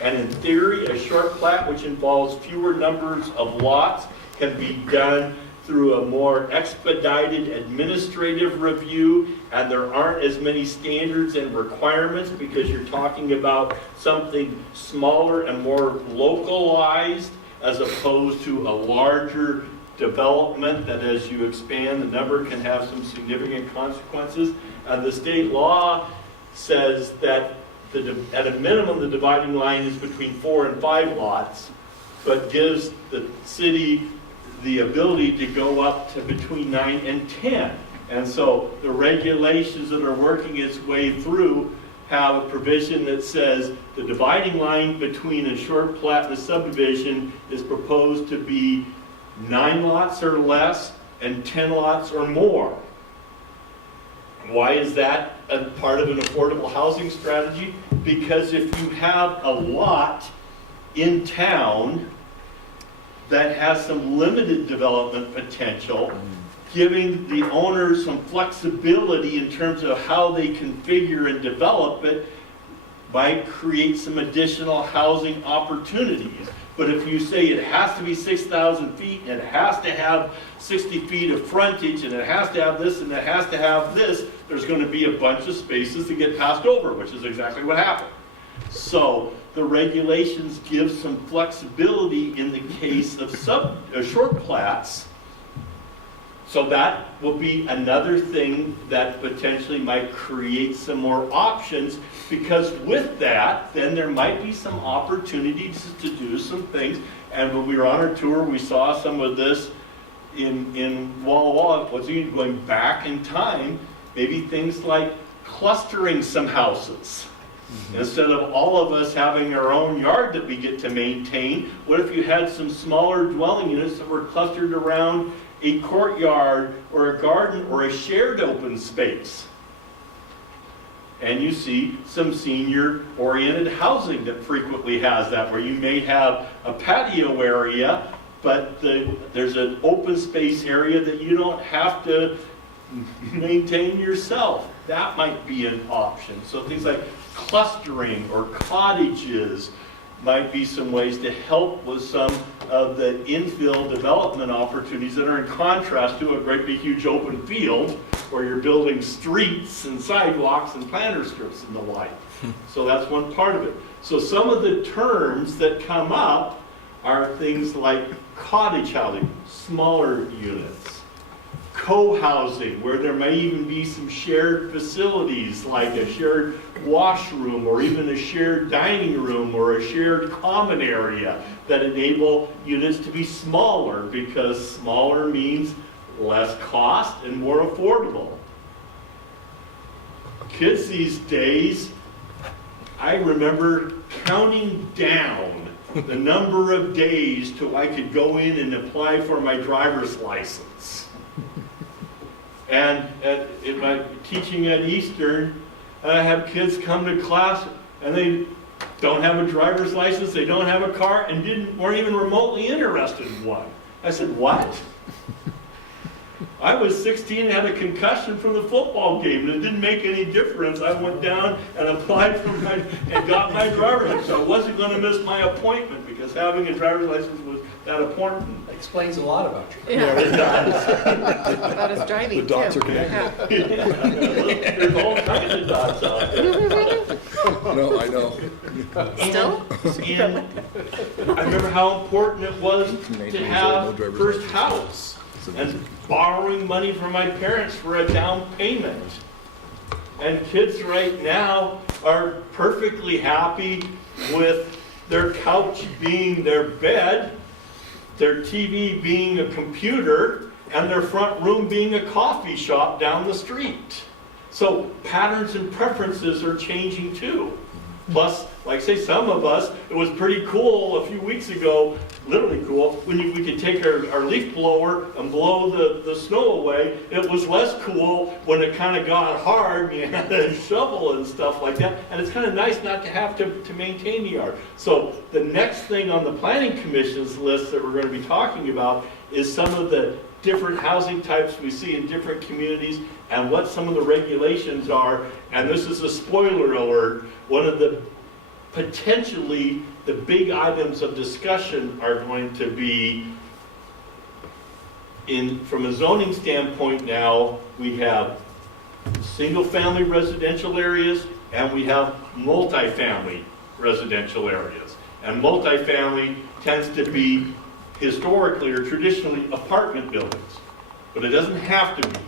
And in theory, a short plat, which involves fewer numbers of lots, can be done through a more expedited administrative review, and there aren't as many standards and requirements because you're talking about something smaller and more localized as opposed to a larger development that as you expand, the number can have some significant consequences. And the state law says that at a minimum, the dividing line is between 4 and 5 lots, but gives the city the ability to go up to between 9 and 10. And so the regulations that are working its way through have a provision that says the dividing line between a short plat and a subdivision is proposed to be 9 lots or less and 10 lots or more. Why is that a part of an affordable housing strategy? Because if you have a lot in town that has some limited development potential, giving the owners some flexibility in terms of how they configure and develop it might create some additional housing opportunities. But if you say it has to be 6,000 feet, and it has to have 60 feet of frontage, and it has to have this, and it has to have this, there's going to be a bunch of spaces to get passed over, which is exactly what happened. So the regulations give some flexibility in the case of short plats. So that will be another thing that potentially might create some more options, because with that, then there might be some opportunities to do some things. And when we were on our tour, we saw some of this in Walla Walla. What's even going back in time, maybe things like clustering some houses. Instead of all of us having our own yard that we get to maintain, what if you had some smaller dwelling units that were clustered around a courtyard or a garden or a shared open space? And you see some senior-oriented housing that frequently has that, where you may have a patio area, but there's an open space area that you don't have to maintain yourself. That might be an option. So things like clustering or cottages, might be some ways to help with some of the infill development opportunities that are in contrast to a great big huge open field where you're building streets and sidewalks and planter strips and the like. So that's one part of it. So some of the terms that come up are things like cottage housing, smaller units, co-housing, where there may even be some shared facilities like a shared washroom or even a shared dining room or a shared common area that enable units to be smaller, because smaller means less cost and more affordable. Kids these days, I remember counting down the number of days till I could go in and apply for my driver's license. And in my teaching at Eastern, I have kids come to class and they don't have a driver's license, they don't have a car, and weren't even remotely interested in one. I said, what? I was 16 and had a concussion from the football game, and it didn't make any difference. I went down and applied for and got my driver's license. I wasn't going to miss my appointment because having a driver's license was that important. That explains a lot about you. Yeah. It does. About his driving, The dots too. are connected. Yeah. There's all kinds of dots out there. No, I know. Still? And I remember how important it was to have first house and borrowing money from my parents for a down payment. And kids right now are perfectly happy with their couch being their bed, their TV being a computer, and their front room being a coffee shop down the street. So patterns and preferences are changing too. Plus, like say some of us, it was pretty cool a few weeks ago, literally cool, when we could take our leaf blower and blow the snow away. It was less cool when it kind of got hard and you had to shovel and stuff like that. And it's kind of nice not to have to maintain the yard. So the next thing on the Planning Commission's list that we're going to be talking about is some of the different housing types we see in different communities and what some of the regulations are. And this is a spoiler alert. One of the potentially the big items of discussion are going to be from a zoning standpoint. Now we have single-family residential areas and we have multifamily residential areas. And multifamily tends to be historically or traditionally apartment buildings, but it doesn't have to be.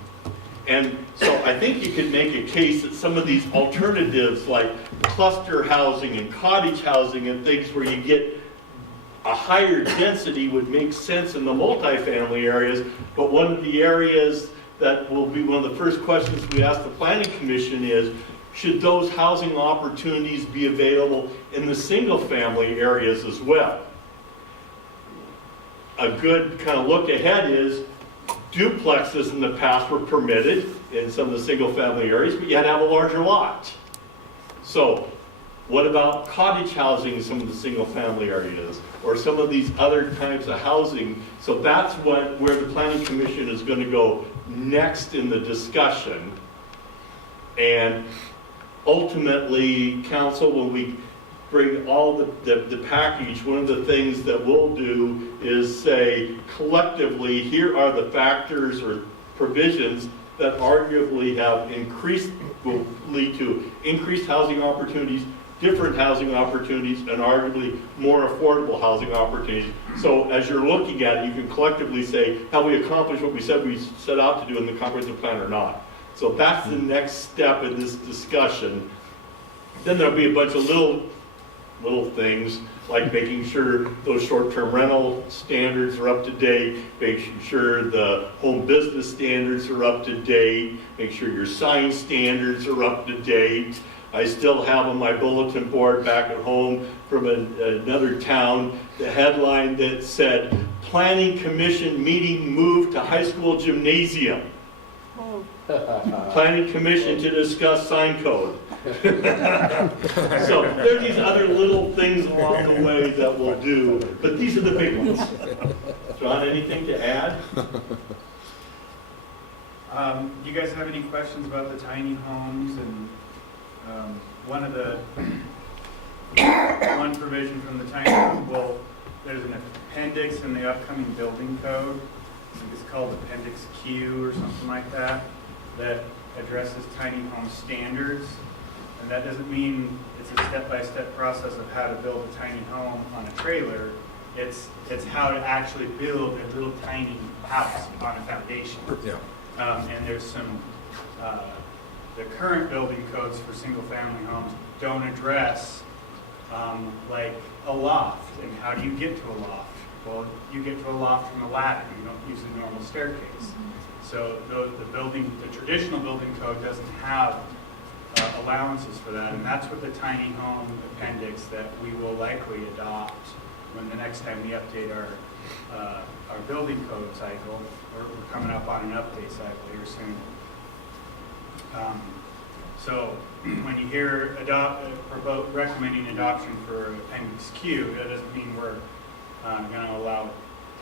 And so I think you could make a case that some of these alternatives like cluster housing and cottage housing and things where you get a higher density would make sense in the multifamily areas. But one of the areas that will be one of the first questions we ask the Planning Commission is, should those housing opportunities be available in the single family areas as well? A good kind of look ahead is duplexes in the past were permitted in some of the single family areas, but you had to have a larger lot. So what about cottage housing in some of the single family areas or some of these other types of housing? So that's where the Planning Commission is going to go next in the discussion. And ultimately, council, when we bring all the package, one of the things that we'll do is say collectively, here are the factors or provisions that arguably will lead to increased housing opportunities, different housing opportunities, and arguably more affordable housing opportunities. So as you're looking at it, you can collectively say, have we accomplished what we said we set out to do in the comprehensive plan or not? So that's the next step in this discussion. Then there'll be a bunch of little things like making sure those short-term rental standards are up to date, making sure the home business standards are up to date, make sure your sign standards are up to date. I still have on my bulletin board back at home from another town, the headline that said, Planning Commission meeting moved to high school gymnasium. Oh. Planning Commission to discuss sign code. So there are these other little things along the way that we'll do, but these are the big ones. John, anything to add? Do you guys have any questions about the tiny homes? And one of the one provision from the tiny home, well, there's an appendix in the upcoming building code. I think it's called Appendix Q or something like that, that addresses tiny home standards. And that doesn't mean it's a step-by-step process of how to build a tiny home on a trailer. It's how to actually build a little tiny house on a foundation. Yeah. And there's some, the current building codes for single-family homes don't address like a loft, and how do you get to a loft? Well, you get to a loft from a ladder. You don't use a normal staircase. So the traditional building code doesn't have allowances for that, and that's what the tiny home appendix that we will likely adopt when the next time we update our building code cycle. We're coming up on an update cycle here soon. So when you hear recommending adoption for Appendix Q, that doesn't mean we're going to allow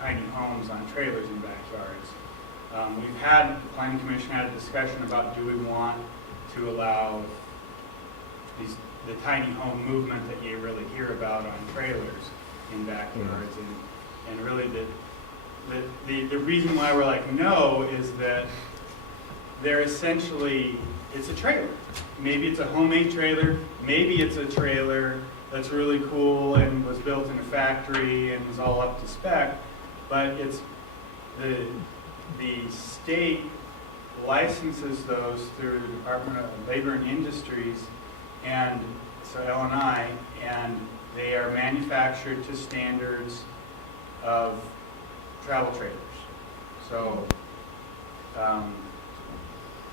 tiny homes on trailers in backyards. The Planning Commission had a discussion about, do we want to allow the tiny home movement that you really hear about on trailers in backyards, and really the reason why we're like no is that they're essentially, it's a trailer. Maybe it's a homemade trailer, maybe it's a trailer that's really cool and was built in a factory and was all up to spec, but it's the state licenses those through the Department of Labor and Industries, and so L&I, and they are manufactured to standards of travel trailers. So,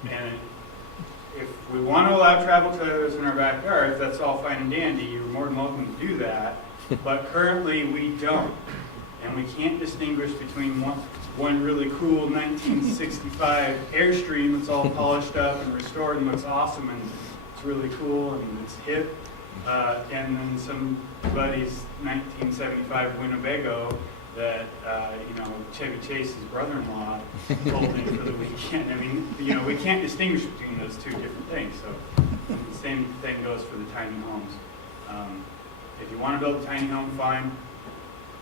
and if we want to allow travel trailers in our backyards, that's all fine and dandy. You're more than welcome to do that. But currently we don't. And we can't distinguish between one really cool 1965 Airstream that's all polished up and restored and looks awesome and it's really cool and it's hip. And then somebody's 1975 Winnebago that, Chevy Chase's brother-in-law told me for the weekend. I mean, we can't distinguish between those two different things. So the same thing goes for the tiny homes. If you want to build a tiny home, fine.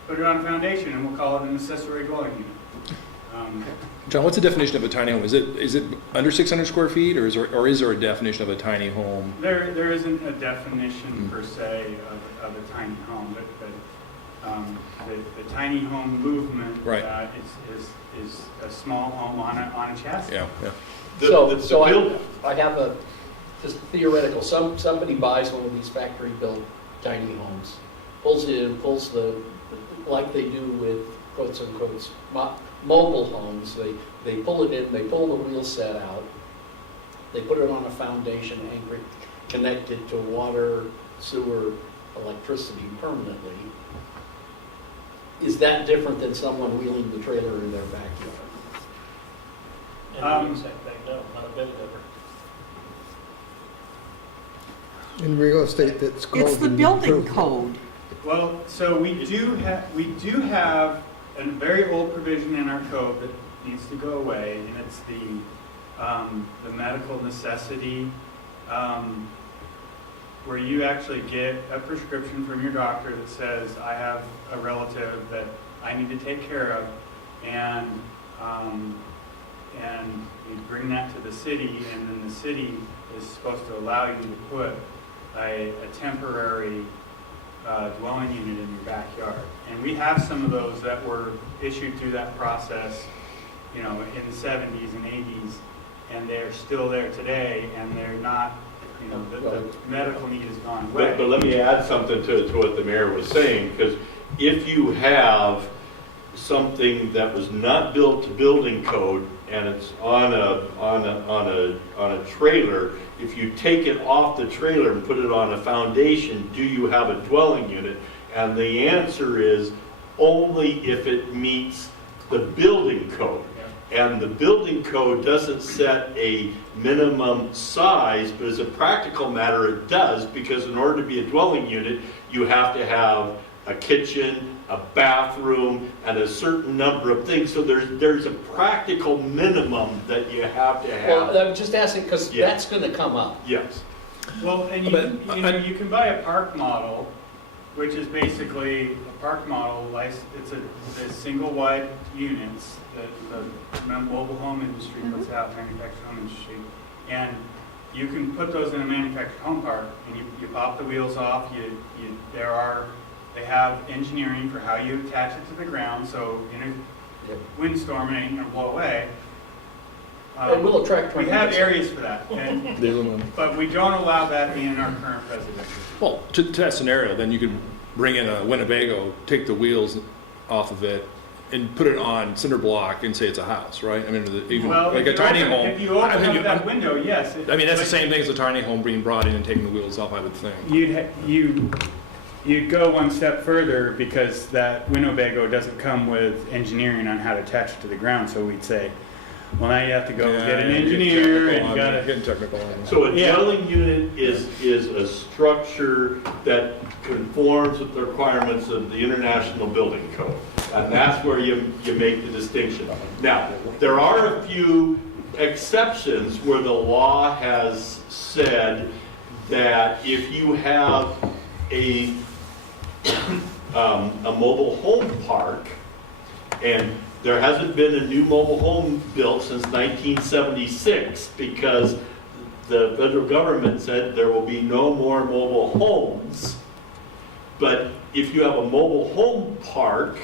Put it on a foundation and we'll call it an accessory dwelling unit. John, what's the definition of a tiny home? Is it under 600 square feet, or is there a definition of a tiny home? There isn't a definition per se of a tiny home, but the tiny home movement Right. is a small home on a chassis. Yeah. I have a just theoretical. Somebody buys one of these factory-built tiny homes, pulls the like they do with quotes unquote mobile homes. They pull it in, they pull the wheel set out, they put it on a foundation anchored, connected to water, sewer, electricity permanently. Is that different than someone wheeling the trailer in their backyard? And the exact thing, no, not a bit different. In real estate, that's called. It's the an building improvement. code. Well, so we do have a very old provision in our code that needs to go away, and it's the medical necessity, where you actually get a prescription from your doctor that says, I have a relative that I need to take care of, and you bring that to the city, and then the city is supposed to allow you to put a temporary dwelling unit in your backyard. And we have some of those that were issued through that process, in the 70s and 80s, and they're still there today, and they're not, the medical need has gone away. But let me add something to what the mayor was saying, because if you have something that was not built to building code and it's on a trailer, if you take it off the trailer and put it on a foundation, do you have a dwelling unit? And the answer is only if it meets the building code. And the building code doesn't set a minimum size, but as a practical matter it does, because in order to be a dwelling unit, you have to have a kitchen, a bathroom, and a certain number of things. So there's a practical minimum that you have to have. Well, I'm just asking because Yeah. that's going to come up. Yes. Well, and you can buy a park model, which is basically a park model, it's a single wide units that the mobile home industry puts out, manufactured home industry. And you can put those in a manufactured home park, and you pop the wheels off, they have engineering for how you attach it to the ground, so in a windstorm it ain't gonna blow away. And we'll attract. We have areas for that, but we don't allow that in our current residential. Well, to that scenario, then you could bring in a Winnebago, take the wheels off of it, and put it on cinder block and say it's a house, right? I mean, even like a tiny home. If you open up that window, yes. I mean, that's the same thing as a tiny home being brought in and taking the wheels off, I would think. You'd go one step further because that Winnebago doesn't come with engineering on how to attach it to the ground, so we'd say, well, now you have to go get an engineer and you gotta. Getting technical on it. So a dwelling unit is a structure that conforms with the requirements of the International Building Code. And that's where you make the distinction. Now, there are a few exceptions where the law has said that if you have a mobile home park, and there hasn't been a new mobile home built since 1976 because the federal government said there will be no more mobile homes. But if you have a mobile home park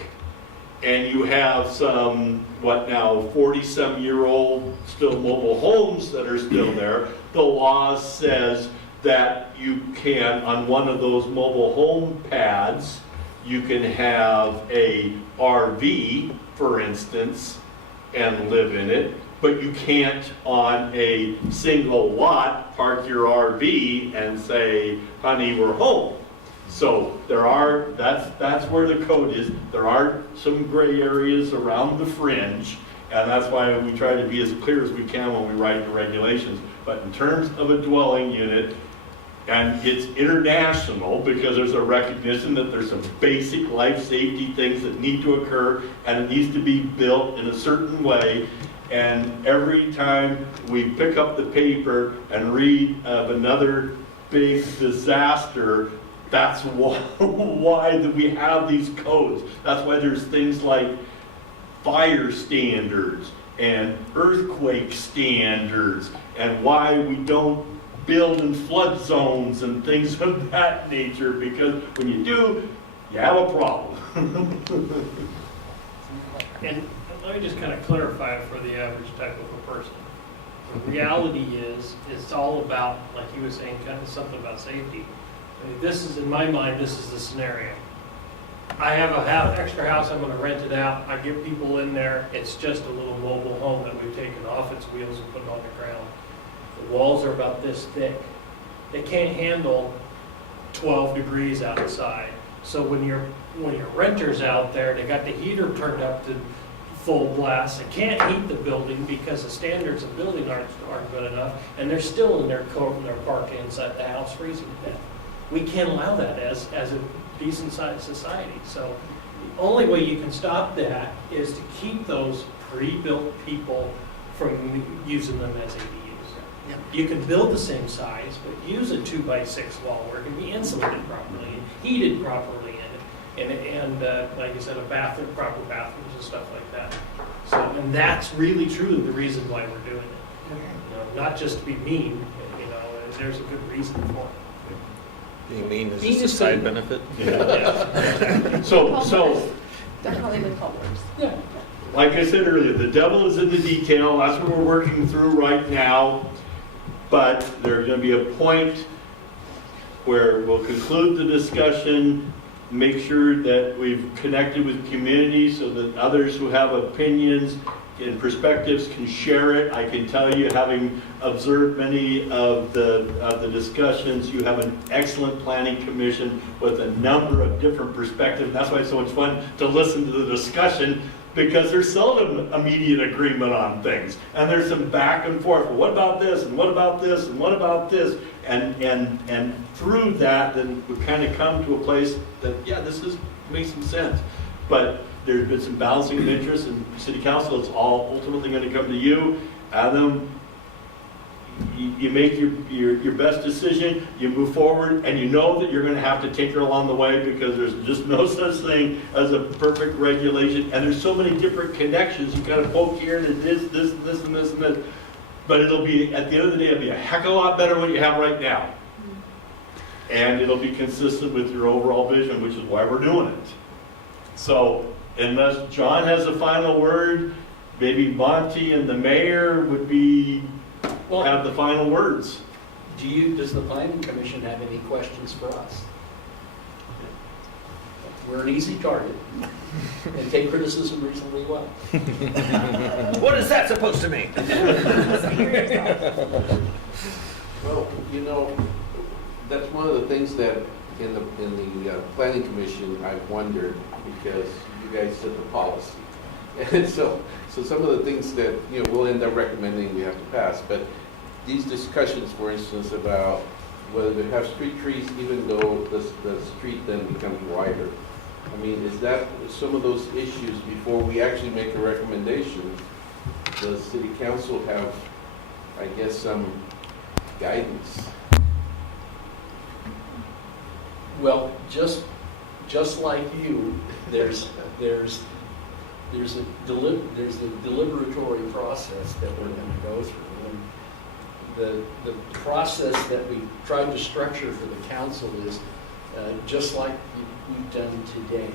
and you have some, 40-some-year-old still mobile homes that are still there, the law says that you can, on one of those mobile home pads, you can have a RV, for instance, and live in it, but you can't on a single lot park your RV and say, honey, we're home. So that's where the code is. There are some gray areas around the fringe, and that's why we try to be as clear as we can when we write the regulations. But in terms of a dwelling unit, and it's international because there's a recognition that there's some basic life safety things that need to occur, and it needs to be built in a certain way. And every time we pick up the paper and read of another big disaster, that's why we have these codes. That's why there's things like fire standards and earthquake standards, and why we don't build in flood zones and things of that nature, because when you do, you have a problem. And let me just kind of clarify for the average technical person. The reality is, it's all about, like you were saying, kind of something about safety. I mean, this is, in my mind, this is the scenario. I have a extra house, I'm going to rent it out, I get people in there, it's just a little mobile home that we've taken off its wheels and put it on the ground. The walls are about this thick. They can't handle 12 degrees outside. So when your renter's out there, they got the heater turned up to full blast. They can't heat the building because the standards of building aren't good enough, and they're still in their coat and they're parked inside the house freezing to death. We can't allow that as a decent sized society. So the only way you can stop that is to keep those pre-built people from using them as ADUs. You can build the same size, but use a 2x6 wall where it can be insulated properly and heated properly and like I said, proper bathrooms and stuff like that. So, and that's really truly the reason why we're doing it. You know, not just to be mean, you know, there's a good reason for it. Being mean is just a side benefit. Yeah. So Definitely the colors. Yeah. like I said earlier, the devil is in the detail. That's what we're working through right now. But there's going to be a point where we'll conclude the discussion, make sure that we've connected with community so that others who have opinions and perspectives can share it. I can tell you, having observed many of the discussions, you have an excellent planning commission with a number of different perspectives. That's why it's so much fun to listen to the discussion, because there's seldom immediate agreement on things. And there's some back and forth. Well, what about this? And what about this? And what about this? And through that, then we kind of come to a place that, yeah, makes some sense. But there's been some balancing of interests in City Council. It's all ultimately going to come to you. Adam, you make your best decision, you move forward, and you know that you're gonna have to tinker along the way because there's just no such thing as a perfect regulation, and there's so many different connections, you gotta poke here and this, and this, and this. But it'll be, at the end of the day, it'll be a heck of a lot better what you have right now. And it'll be consistent with your overall vision, which is why we're doing it. So, unless John has a final word, maybe Monty and the mayor would have the final words. Does the planning commission have any questions for us? We're an easy target and take criticism reasonably well. What is that supposed to mean? Well, you know, that's one of the things that in the planning commission I've wondered, because you guys set the policy. And so some of the things that, you know, we'll end up recommending we have to pass, but these discussions, for instance, about whether to have street trees even though the street then becomes wider. I mean, is that some of those issues before we actually make a recommendation? Does city council have, I guess, some guidance? Well, just like you, there's a deliberatory process that we're going to go through. And the process that we tried to structure for the council is just like we've done today.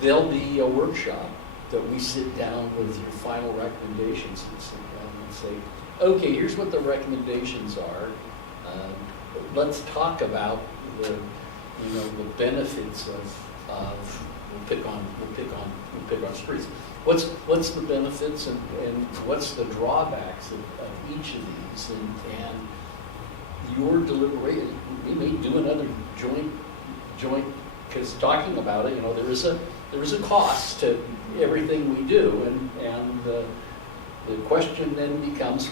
There'll be a workshop that we sit down with your final recommendations and sit down and say, okay, here's what the recommendations are. Let's talk about the benefits of we'll pick on streets. What's the benefits and what's the drawbacks of each of these, and your deliberation. We may do another joint, because talking about it, you know, there is a cost to everything we do, and the question then becomes,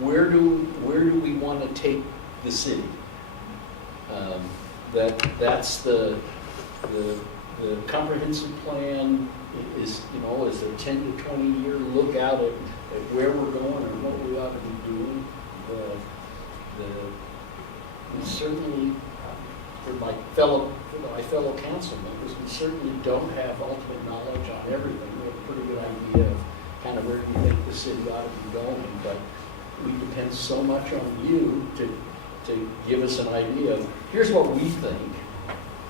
where do we want to take the city? That's the comprehensive plan is a 10 to 20 year look out at where we're going and what we ought to be doing. We certainly, for my fellow council members, we certainly don't have ultimate knowledge on everything. We have a pretty good idea of kind of where we think the city ought to be going, but we depend so much on you to give us an idea of, here's what we think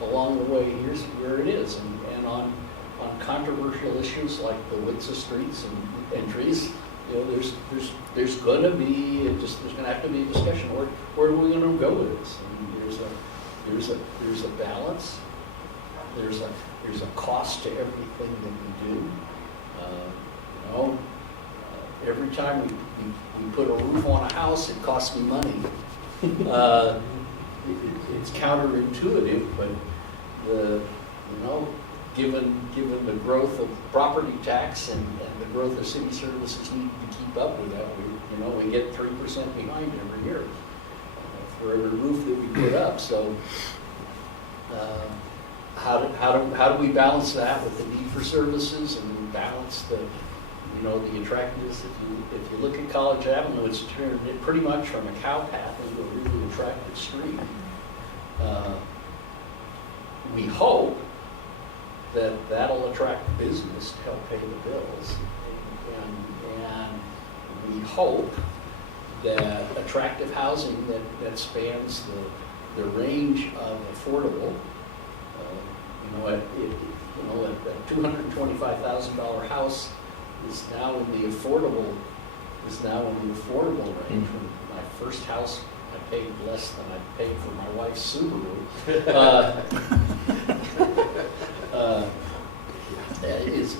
along the way, here's where it is, and on controversial issues like the widths of streets and trees, you know, there's going to be there's going to have to be a discussion. Where are we going to go with this? And there's a balance. There's a cost to everything that we do. Every time we put a roof on a house, it costs me money. It's counterintuitive, but given the growth of property tax and the growth of city services need to keep up with that, we get 3% behind every year for every roof that we put up. So how do we balance that with the need for services and balance the attractiveness? If you look at College Avenue, it's turned it pretty much from a cow path into a really attractive street. We hope that that'll attract business to help pay the bills, and we hope that attractive housing that spans the range of affordable, a $225,000 house is now in the affordable range. When my first house, I paid less than I paid for my wife's Subaru. Is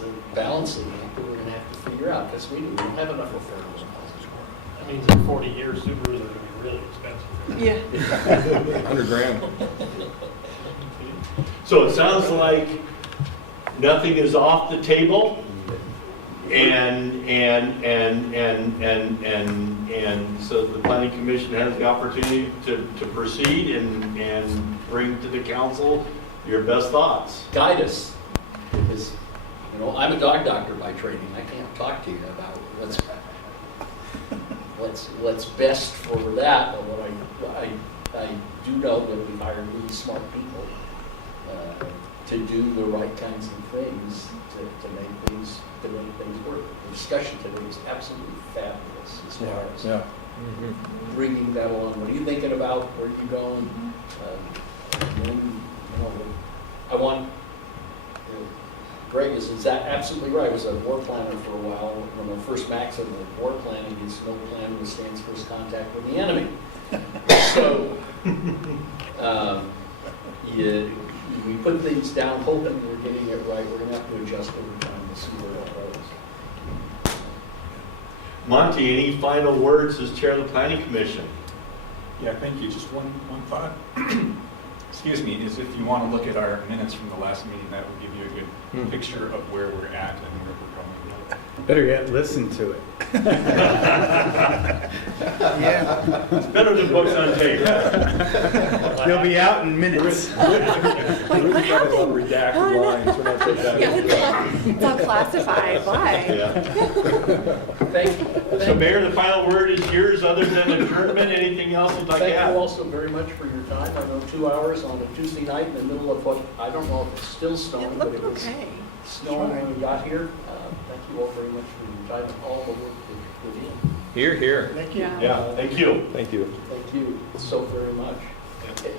a balancing act that we're going to have to figure out, because we don't have enough affordable houses. That means in 40 years, Subarus are going to be really expensive. Yeah. 100 grand. So it sounds like nothing is off the table, and so the planning commission has the opportunity to proceed and bring to the council your best thoughts. Guide us, because You know, I'm a dog doctor by training. I can't talk to you about what's best for that, but what I do know that we've hired really smart people to do the right kinds of things to make things work. The discussion today was absolutely fabulous as far as Yeah. bringing that along. What are you thinking about? Where are you going? And then, you know, I want. Greg is absolutely right. I was a war planner for a while. One of the first maxim of war planning is no plan withstands first contact with the enemy. So we put things down hoping we're getting it right. We're going to have to adjust over time to see where that goes. Monty, any final words as chair of the planning commission? Yeah, thank you. Just one thought. Excuse me, is if you want to look at our minutes from the last meeting, that will give you a good picture of where we're at and where we're going. Better yet, listen to it. It's better than books on tape. You'll be out in minutes. Really got a lot of redacted lines, so don't take that. It's all classified. Why? Yeah. Thank you. So Mayor, the final word is yours, other than adjournment. Anything else you'd like to Thank add? you also very much for your time. I know 2 hours on a Tuesday night in the middle of what, I don't know if it's still snowing, It but looked it was okay. snowing when we got here. Thank you all very much for your time and all the work that you put in. Here, here. Yeah. Yeah, thank you. Thank you. Thank you so very much.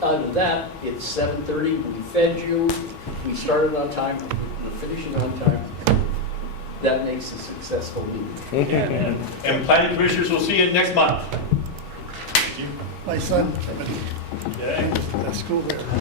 Other than that, it's 7:30. We fed you. We started on time. We're finishing on time. That makes a successful meeting. And planning commissioners will see you next month. My son, at school there.